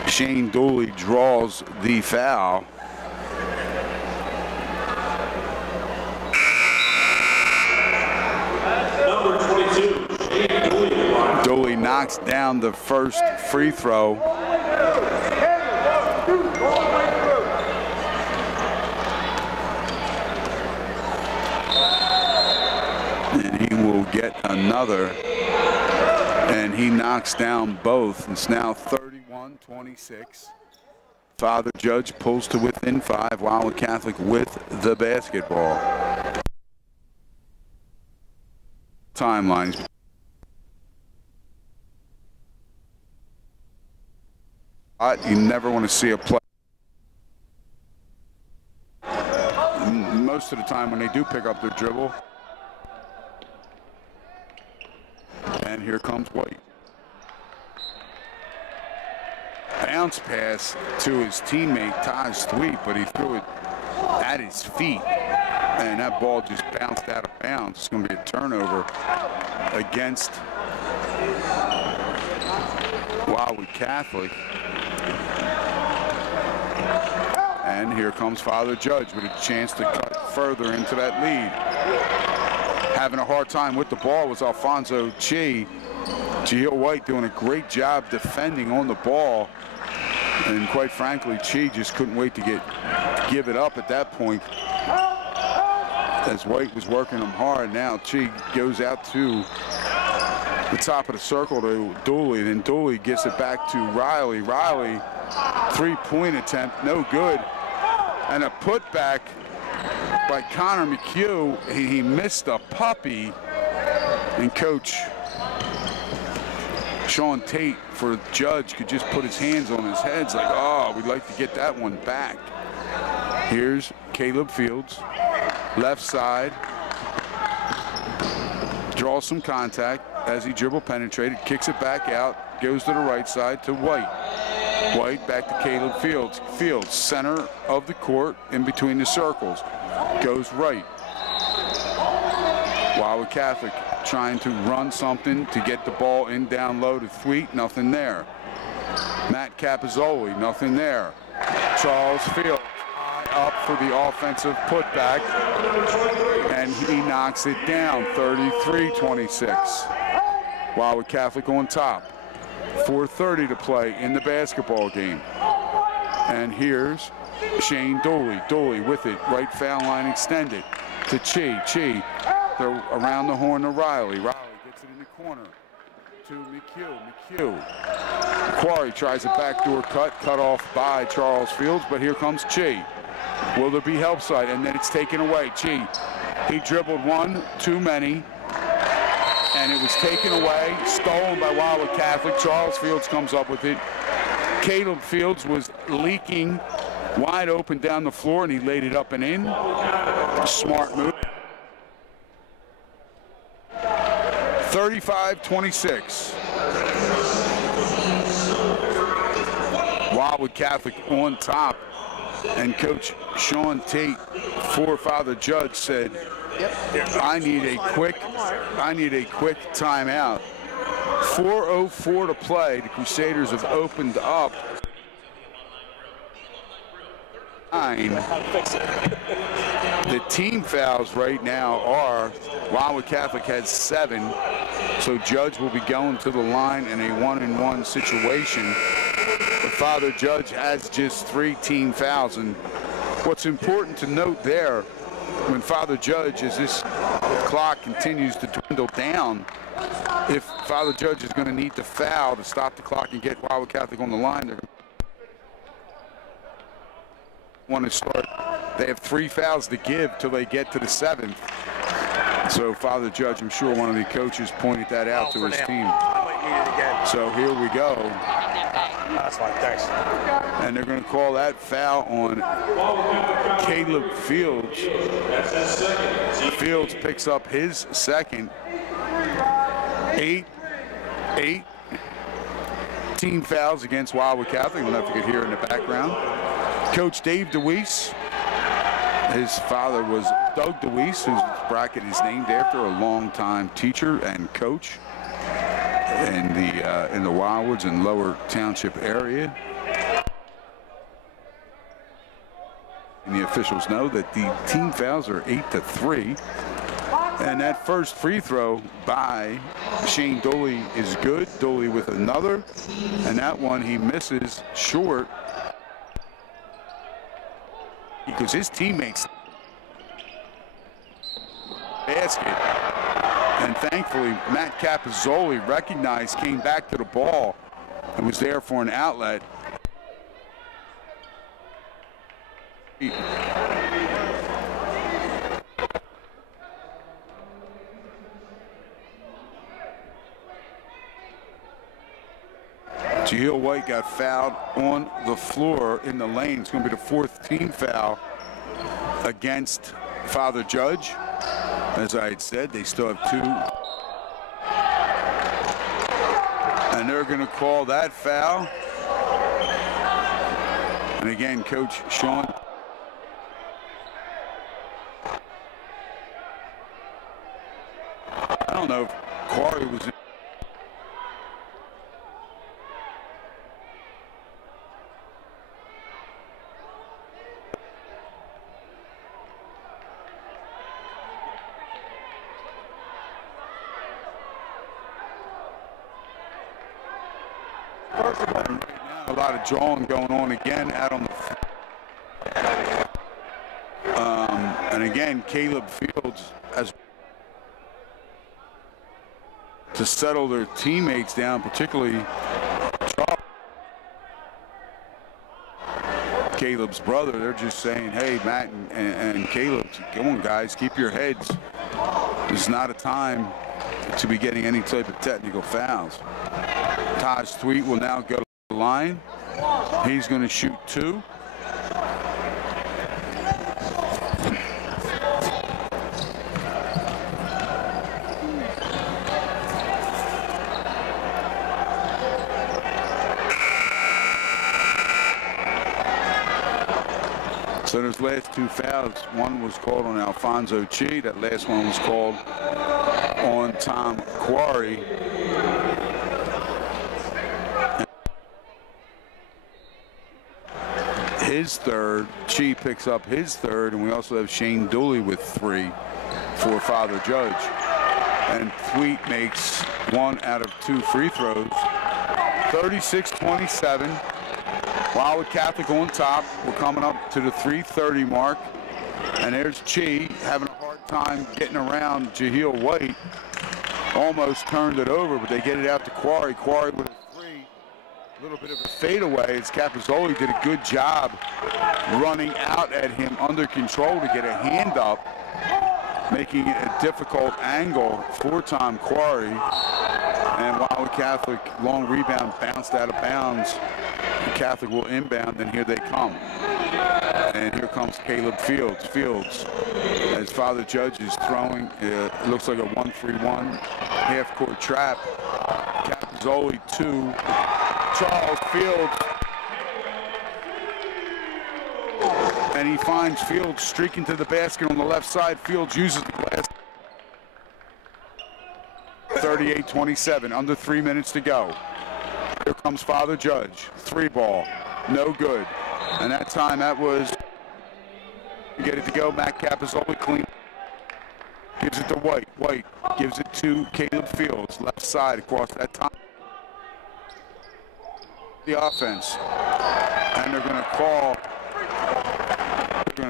Shane Dooley draws the foul. Dooley knocks down the first free throw. And he will get another. And he knocks down both. It's now 31-26. Father Judge pulls to within 5. Wildwood Catholic with the basketball. Timelines. You never want to see a play. Most of the time when they do pick up their dribble. And here comes White. Bounce pass to his teammate Taj Thweep, but he threw it at his feet. And that ball just bounced out of bounds. It's going to be a turnover against Wildwood Catholic. And here comes Father Judge with a chance to cut further into that lead. Having a hard time with the ball was Alfonso Chi. Jahil White doing a great job defending on the ball. And quite frankly, Chi just couldn't wait to give it up at that point. As White was working him hard, now Chi goes out to the top of the circle to Dooley. Then Dooley gets it back to Riley. Riley, 3-point attempt, no good. And a putback by Connor McHugh. He missed a puppy. And Coach Sean Tate for Judge could just put his hands on his head. It's like, oh, we'd like to get that one back. Here's Caleb Fields, left side. Draws some contact as he dribble penetrated, kicks it back out, goes to the right side to White. White back to Caleb Fields. Fields, center of the court, in between the circles. Goes right. Wildwood Catholic trying to run something to get the ball in down low to Thweet, nothing there. Matt Capizzoli, nothing there. Charles Fields high up for the offensive putback, and he knocks it down, 33-26. Wildwood Catholic on top. 4:30 to play in the basketball game. And here's Shane Dooley. Dooley with it, right foul line extended to Chi. Chi, they're around the horn to Riley. Riley gets it in the corner to McHugh. McHugh. Quarry tries a backdoor cut off by Charles Fields, but here comes Chi. Will there be help side? And then it's taken away. Chi, he dribbled one too many, and it was taken away, stolen by Wildwood Catholic. Charles Fields comes up with it. Caleb Fields was leaking wide open down the floor, and he laid it up and in. Smart move. 35-26. Wildwood Catholic on top, and Coach Sean Tate, for Father Judge, said, I need a quick timeout. 4:04 to play. The Crusaders have opened up 9. The team fouls right now are Wildwood Catholic has 7, so Judge will be going to the line in a 1-and-1 situation. But Father Judge has just 3 team fouls, and what's important to note there, when Father Judge, as this clock continues to dwindle down, if Father Judge is going to need to foul to stop the clock and get Wildwood Catholic on the line, they're going to want to start. They have 3 fouls to give till they get to the 7th. So Father Judge, I'm sure one of the coaches pointed that out to his team. So here we go. That's fine, thanks. And they're going to call that foul on Caleb Fields. Fields picks up his second. 8 team fouls against Wildwood Catholic. I don't know if you could hear in the background. Coach Dave DeWeese, his father was Doug DeWeese, whose bracket is named after, a longtime teacher and coach in the Wildwoods and Lower Township area. And the officials know that the team fouls are 8-3. And that first free throw by Shane Dooley is good. Dooley with another, and that one he misses short because his teammates basket. And thankfully, Matt Capizzoli recognized, came back to the ball, and was there for an outlet. Jaheel White got fouled on the floor in the lane. It's going to be the 4th team foul against Father Judge. As I had said, they still have 2. And they're going to call that foul. And again, Coach Sean. I don't know if Quarry was in. A lot of drawing going on again out on the and again Caleb Fields has to settle their teammates down, particularly Caleb's brother. They're just saying, hey, Matt and Caleb, come on guys, keep your heads. This is not a time to be getting any type of technical fouls. Taj Thweet will now go to the line. He's going to shoot 2. So those last two fouls, one was called on Alfonso Chi. That last one was called on Tom Quarry. His third. Chi picks up his third, and we also have Shane Dooley with 3 for Father Judge. And Thweet makes 1 out of 2 free throws. 36-27. Wildwood Catholic on top. We're coming up to the 3:30 mark. And there's Chi having a hard time getting around Jaheel White. Almost turned it over, but they get it out to Quarry. Quarry with a 3. A little bit of a fadeaway as Capozzoli did a good job running out at him under control to get a hand up, making it a difficult angle for Tom Quarry. And Wildwood Catholic, long rebound, bounced out of bounds. The Catholic will inbound, and here they come. And here comes Caleb Fields. Fields, as Father Judge is throwing, it looks like a 1-3-1 half-court trap. Capozzoli 2. Charles Fields. And he finds Fields streaking to the basket on the left side. Fields uses the glass. 38-27, under 3 minutes to go. Here comes Father Judge. 3 ball, no good. And that time that was, get it to go, Matt Capozzoli clean. Gives it to White. White gives it to Caleb Fields, left side across that time. The offense. And they're going to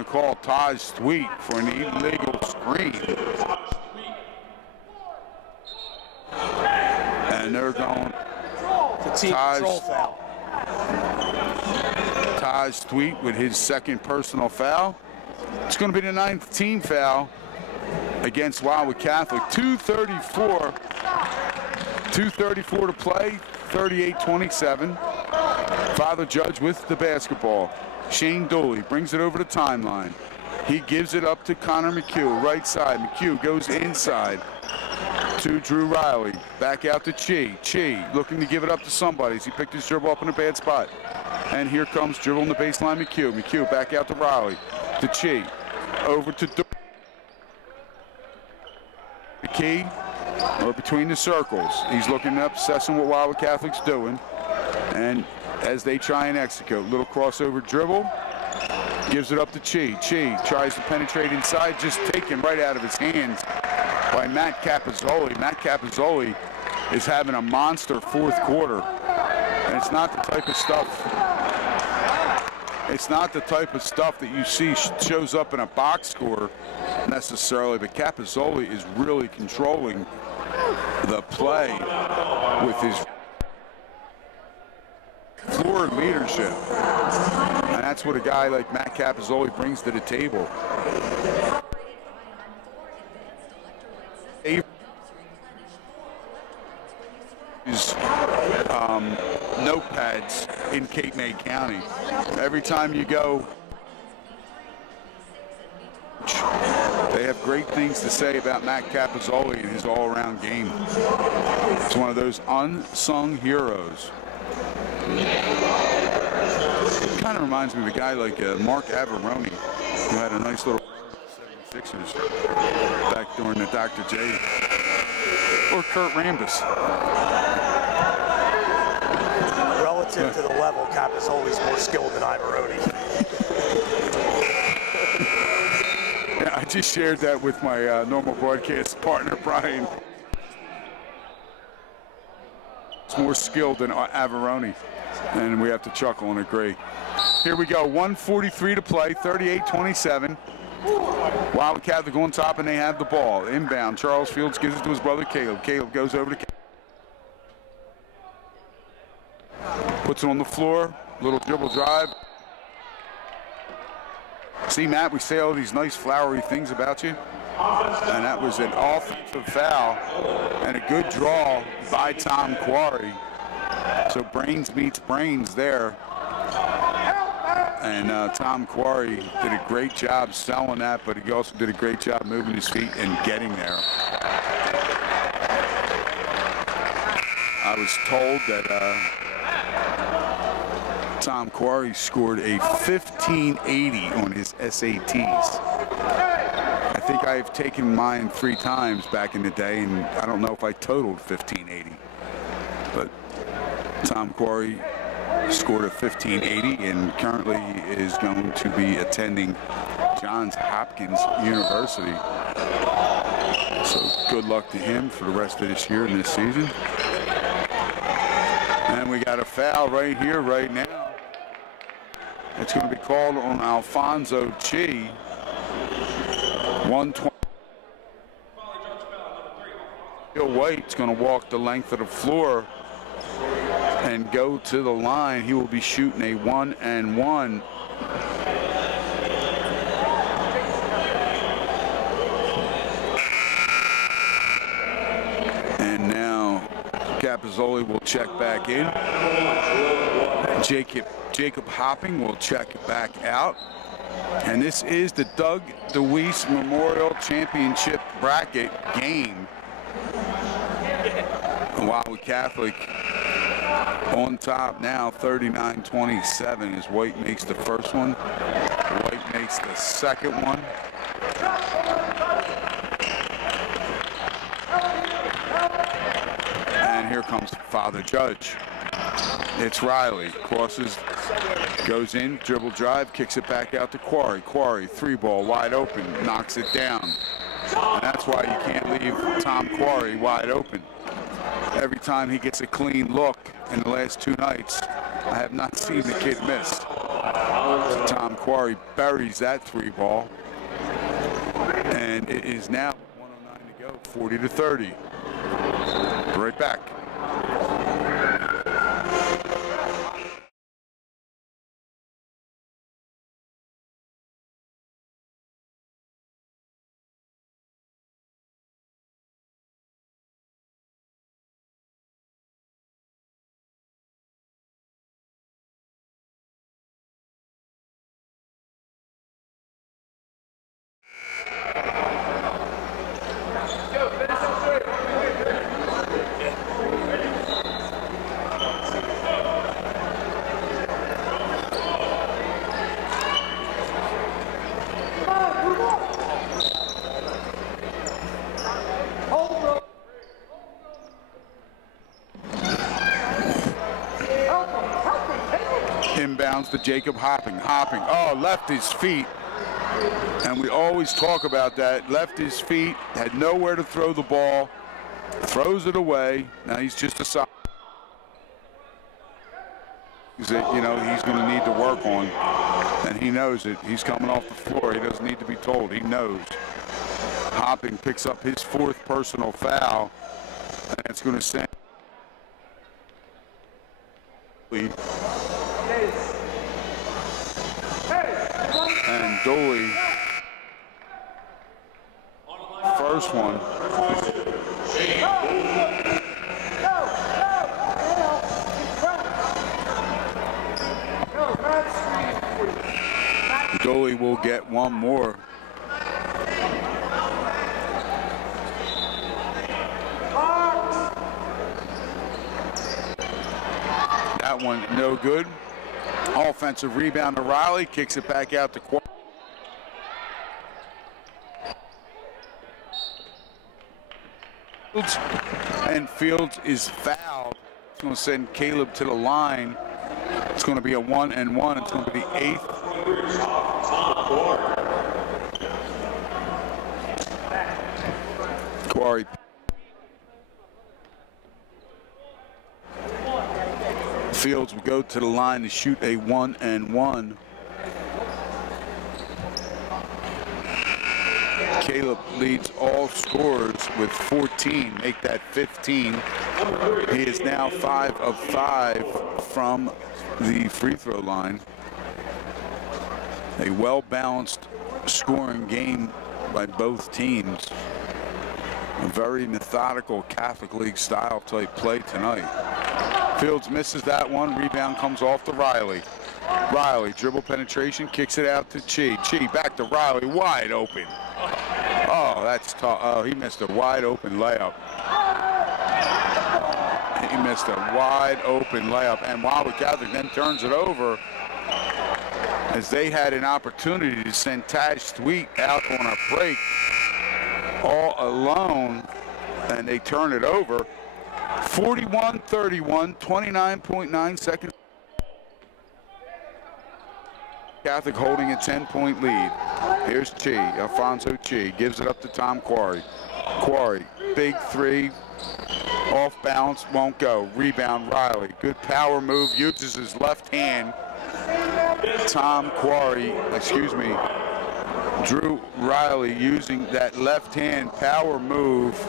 call Taj Thweet for an illegal screen. And they're going Taj Thweet with his second personal foul. It's going to be the 9th team foul against Wildwood Catholic. 2:34 to play. 38-27. Father Judge with the basketball. Shane Dooley brings it over the timeline. He gives it up to Connor McHugh, right side. McHugh goes inside to Drew Riley. Back out to Chi. Chi looking to give it up to somebody as he picked his dribble up in a bad spot. And here comes dribble in the baseline McHugh. McHugh back out to Riley. To Chi. Over to the key or between the circles. He's looking up, assessing what Wildwood Catholic's doing. And as they try and execute, little crossover dribble. Gives it up to Chi. Chi tries to penetrate inside, just taken right out of his hands by Matt Capozzoli. Matt Capozzoli is having a monster 4th quarter. And it's not the type of stuff. It's not the type of stuff that you see shows up in a box score necessarily, but Capozzoli is really controlling the play with his floor leadership. And that's what a guy like Matt Capozzoli brings to the table. Notepads in Cape May County. Every time you go, they have great things to say about Matt Capozzoli and his all-around game. It's one of those unsung heroes. It kind of reminds me of a guy like Mark Averoni, who had a nice little 76ers back during the Dr. J. Or Kurt Rambis. Relative to the level, Capozzoli's more skilled than Ivoroni. Yeah, I just shared that with my normal broadcast partner, Brian. It's more skilled than Averoni, and we have to chuckle and agree. Here we go, 1:43 to play, 38-27. Wildwood Catholic on top, and they have the ball. Inbound, Charles Fields gives it to his brother Caleb. Caleb goes over to puts it on the floor, little dribble drive. See, Matt, we say all these nice flowery things about you, and that was an offensive foul and a good draw by Tom Quarry. So brains meets brains there. And Tom Quarry did a great job selling that, but he also did a great job moving his feet and getting there. I was told that Tom Quarry scored a 1580 on his SATs. I think I've taken mine 3 times back in the day, and I don't know if I totaled 1580. But Tom Quarry scored a 1580 and currently is going to be attending Johns Hopkins University. So good luck to him for the rest of this year and this season. And we got a foul right here, right now. It's going to be called on Alfonso Chi. 120. Bill White's going to walk the length of the floor and go to the line. He will be shooting a 1-and-1. And now Capozzoli will check back in. Jacob Hopping will check back out. And this is the Doug DeWeese Memorial Championship bracket game. Wildwood Catholic on top now, 39-27, as White makes the first one. White makes the second one. And here comes Father Judge. It's Riley, crosses, goes in, dribble drive, kicks it back out to Quarry. Quarry, 3-ball, wide open, knocks it down. And that's why you can't leave Tom Quarry wide open. Every time he gets a clean look in the last 2 nights, I have not seen the kid miss. So Tom Quarry buries that 3-ball. And it is now 109 to go, 40-30. Right back. Inbounds to Jacob Hopping. Oh, left his feet. And we always talk about that. Left his feet, had nowhere to throw the ball, throws it away. Now he's just a side. You know, he's going to need to work on, and he knows it. He's coming off the floor. He doesn't need to be told. He knows. Hopping picks up his 4th personal foul, and it's going to send. And Dooley, first one. Dooley will get one more. That one no good. Offensive rebound to Riley, kicks it back out to Quarry. And Fields is fouled. It's going to send Caleb to the line. It's going to be a 1-and-1. It's going to be the 8th. Quarry. Fields will go to the line to shoot a 1-and-1. Caleb leads all scorers with 14, make that 15. He is now 5 of 5 from the free throw line. A well-balanced scoring game by both teams. A very methodical Catholic League style type play tonight. Fields misses that one. Rebound comes off to Riley. Riley, dribble penetration, kicks it out to Chi. Chi back to Riley, wide open. Oh, that's tough. Oh, he missed a wide open layup. He missed a wide open layup, and Wildwood Catholic then turns it over as they had an opportunity to send Taj Sweet out on a break all alone, and they turn it over. 41-31, 29.9 seconds. Catholic holding a 10-point lead. Here's Alfonso Chi gives it up to Tom Quarry. Quarry, big three, off balance, won't go. Rebound, Riley. Good power move, uses his left hand. Tom Quarry, Drew Riley using that left hand power move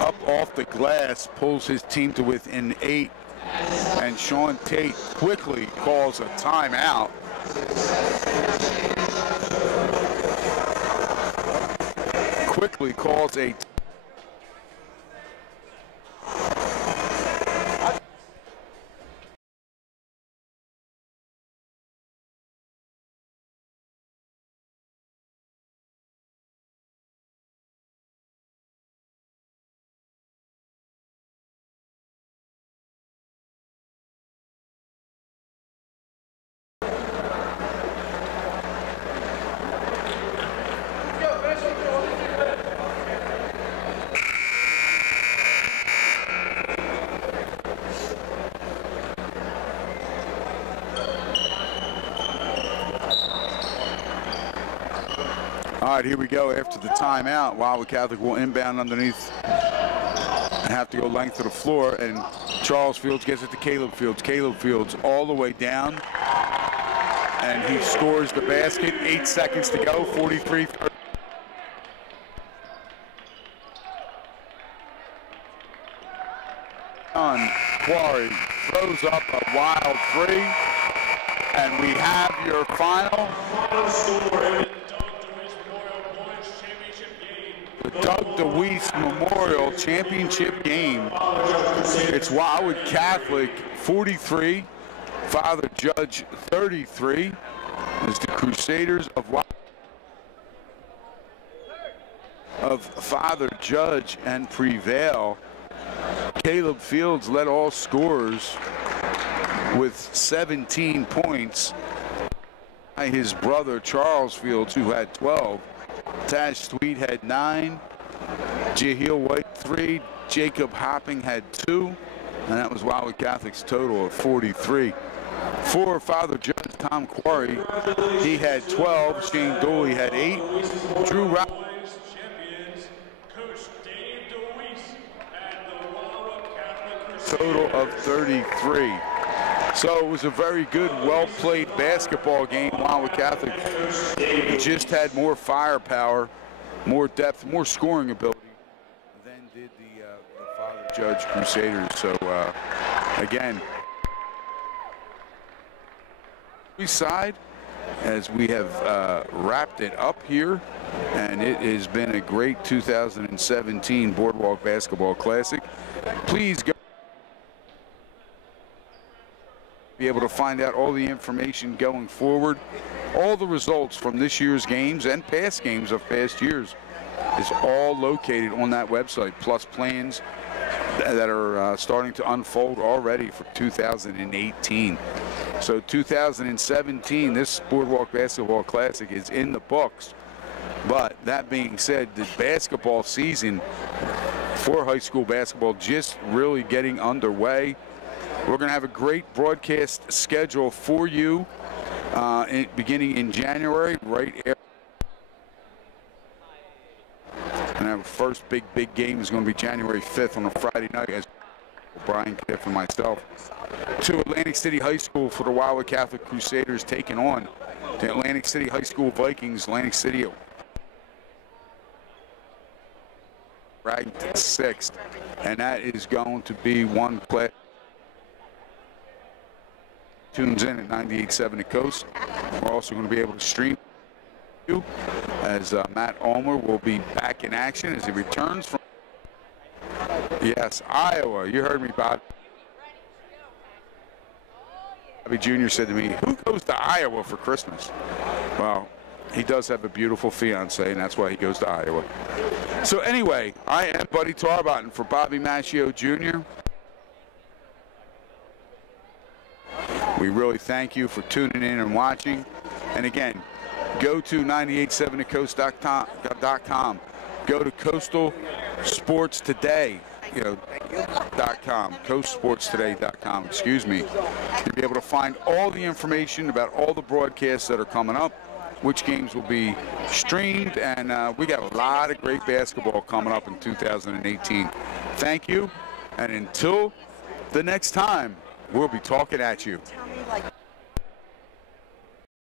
up off the glass, pulls his team to within 8. And Sean Tate quickly calls a timeout. Quickly calls a All right, here we go after the timeout. Wildwood Catholic will inbound underneath and have to go length of the floor, and Charles Fields gets it to Caleb Fields. Caleb Fields all the way down, and he scores the basket. 8 seconds to go, 43. Quarry throws up a wild three, and we have your final Doug DeWeese Memorial Championship game. It's Wildwood Catholic 43, Father Judge 33, as the Crusaders of Father Judge and Prevail. Caleb Fields led all scorers with 17 points. His brother Charles Fields, who had 12. Taj Sweet had 9, Jaheel White 3, Jacob Hopping had 2, and that was Wildwood Catholic's total of 43. For Father Judge Tom Quarry, he had 12, Shane Dooley had 8, Drew Rock total of 33. So it was a very good, well-played basketball game. Wildwood Catholic just had more firepower, more depth, more scoring ability than did the Father Judge Crusaders. So again, side as we have wrapped it up here, and it has been a great 2017 Boardwalk Basketball Classic. Please go be able to find out all the information going forward. All the results from this year's games and past games of past years is all located on that website, plus plans that are starting to unfold already for 2018. So 2017, this Boardwalk Basketball Classic is in the books. But that being said, the basketball season for high school basketball just really getting underway. We're going to have a great broadcast schedule for you beginning in January, right here. And our first big game is going to be January 5th on a Friday night, as Brian Kiff and myself, to Atlantic City High School for the Wildwood Catholic Crusaders, taking on the Atlantic City High School Vikings. Atlantic City ranked 6th, and that is going to be one play. Tunes in at 98.7 The Coast. We're also going to be able to stream you as Matt Ulmer will be back in action as he returns from, yes, Iowa. You heard me, Bob. Bobby Jr. said to me, who goes to Iowa for Christmas? Well, he does have a beautiful fiance, and that's why he goes to Iowa. So anyway, I am Buddy Tarbotton for Bobby Macchio Jr. We really thank you for tuning in and watching. And again, go to 987thecoast.com. Go to Coastal Sports Today, .com, coastsportstoday.com, excuse me. You'll be able to find all the information about all the broadcasts that are coming up, which games will be streamed, and we got a lot of great basketball coming up in 2018. Thank you, and until the next time, we'll be talking at you.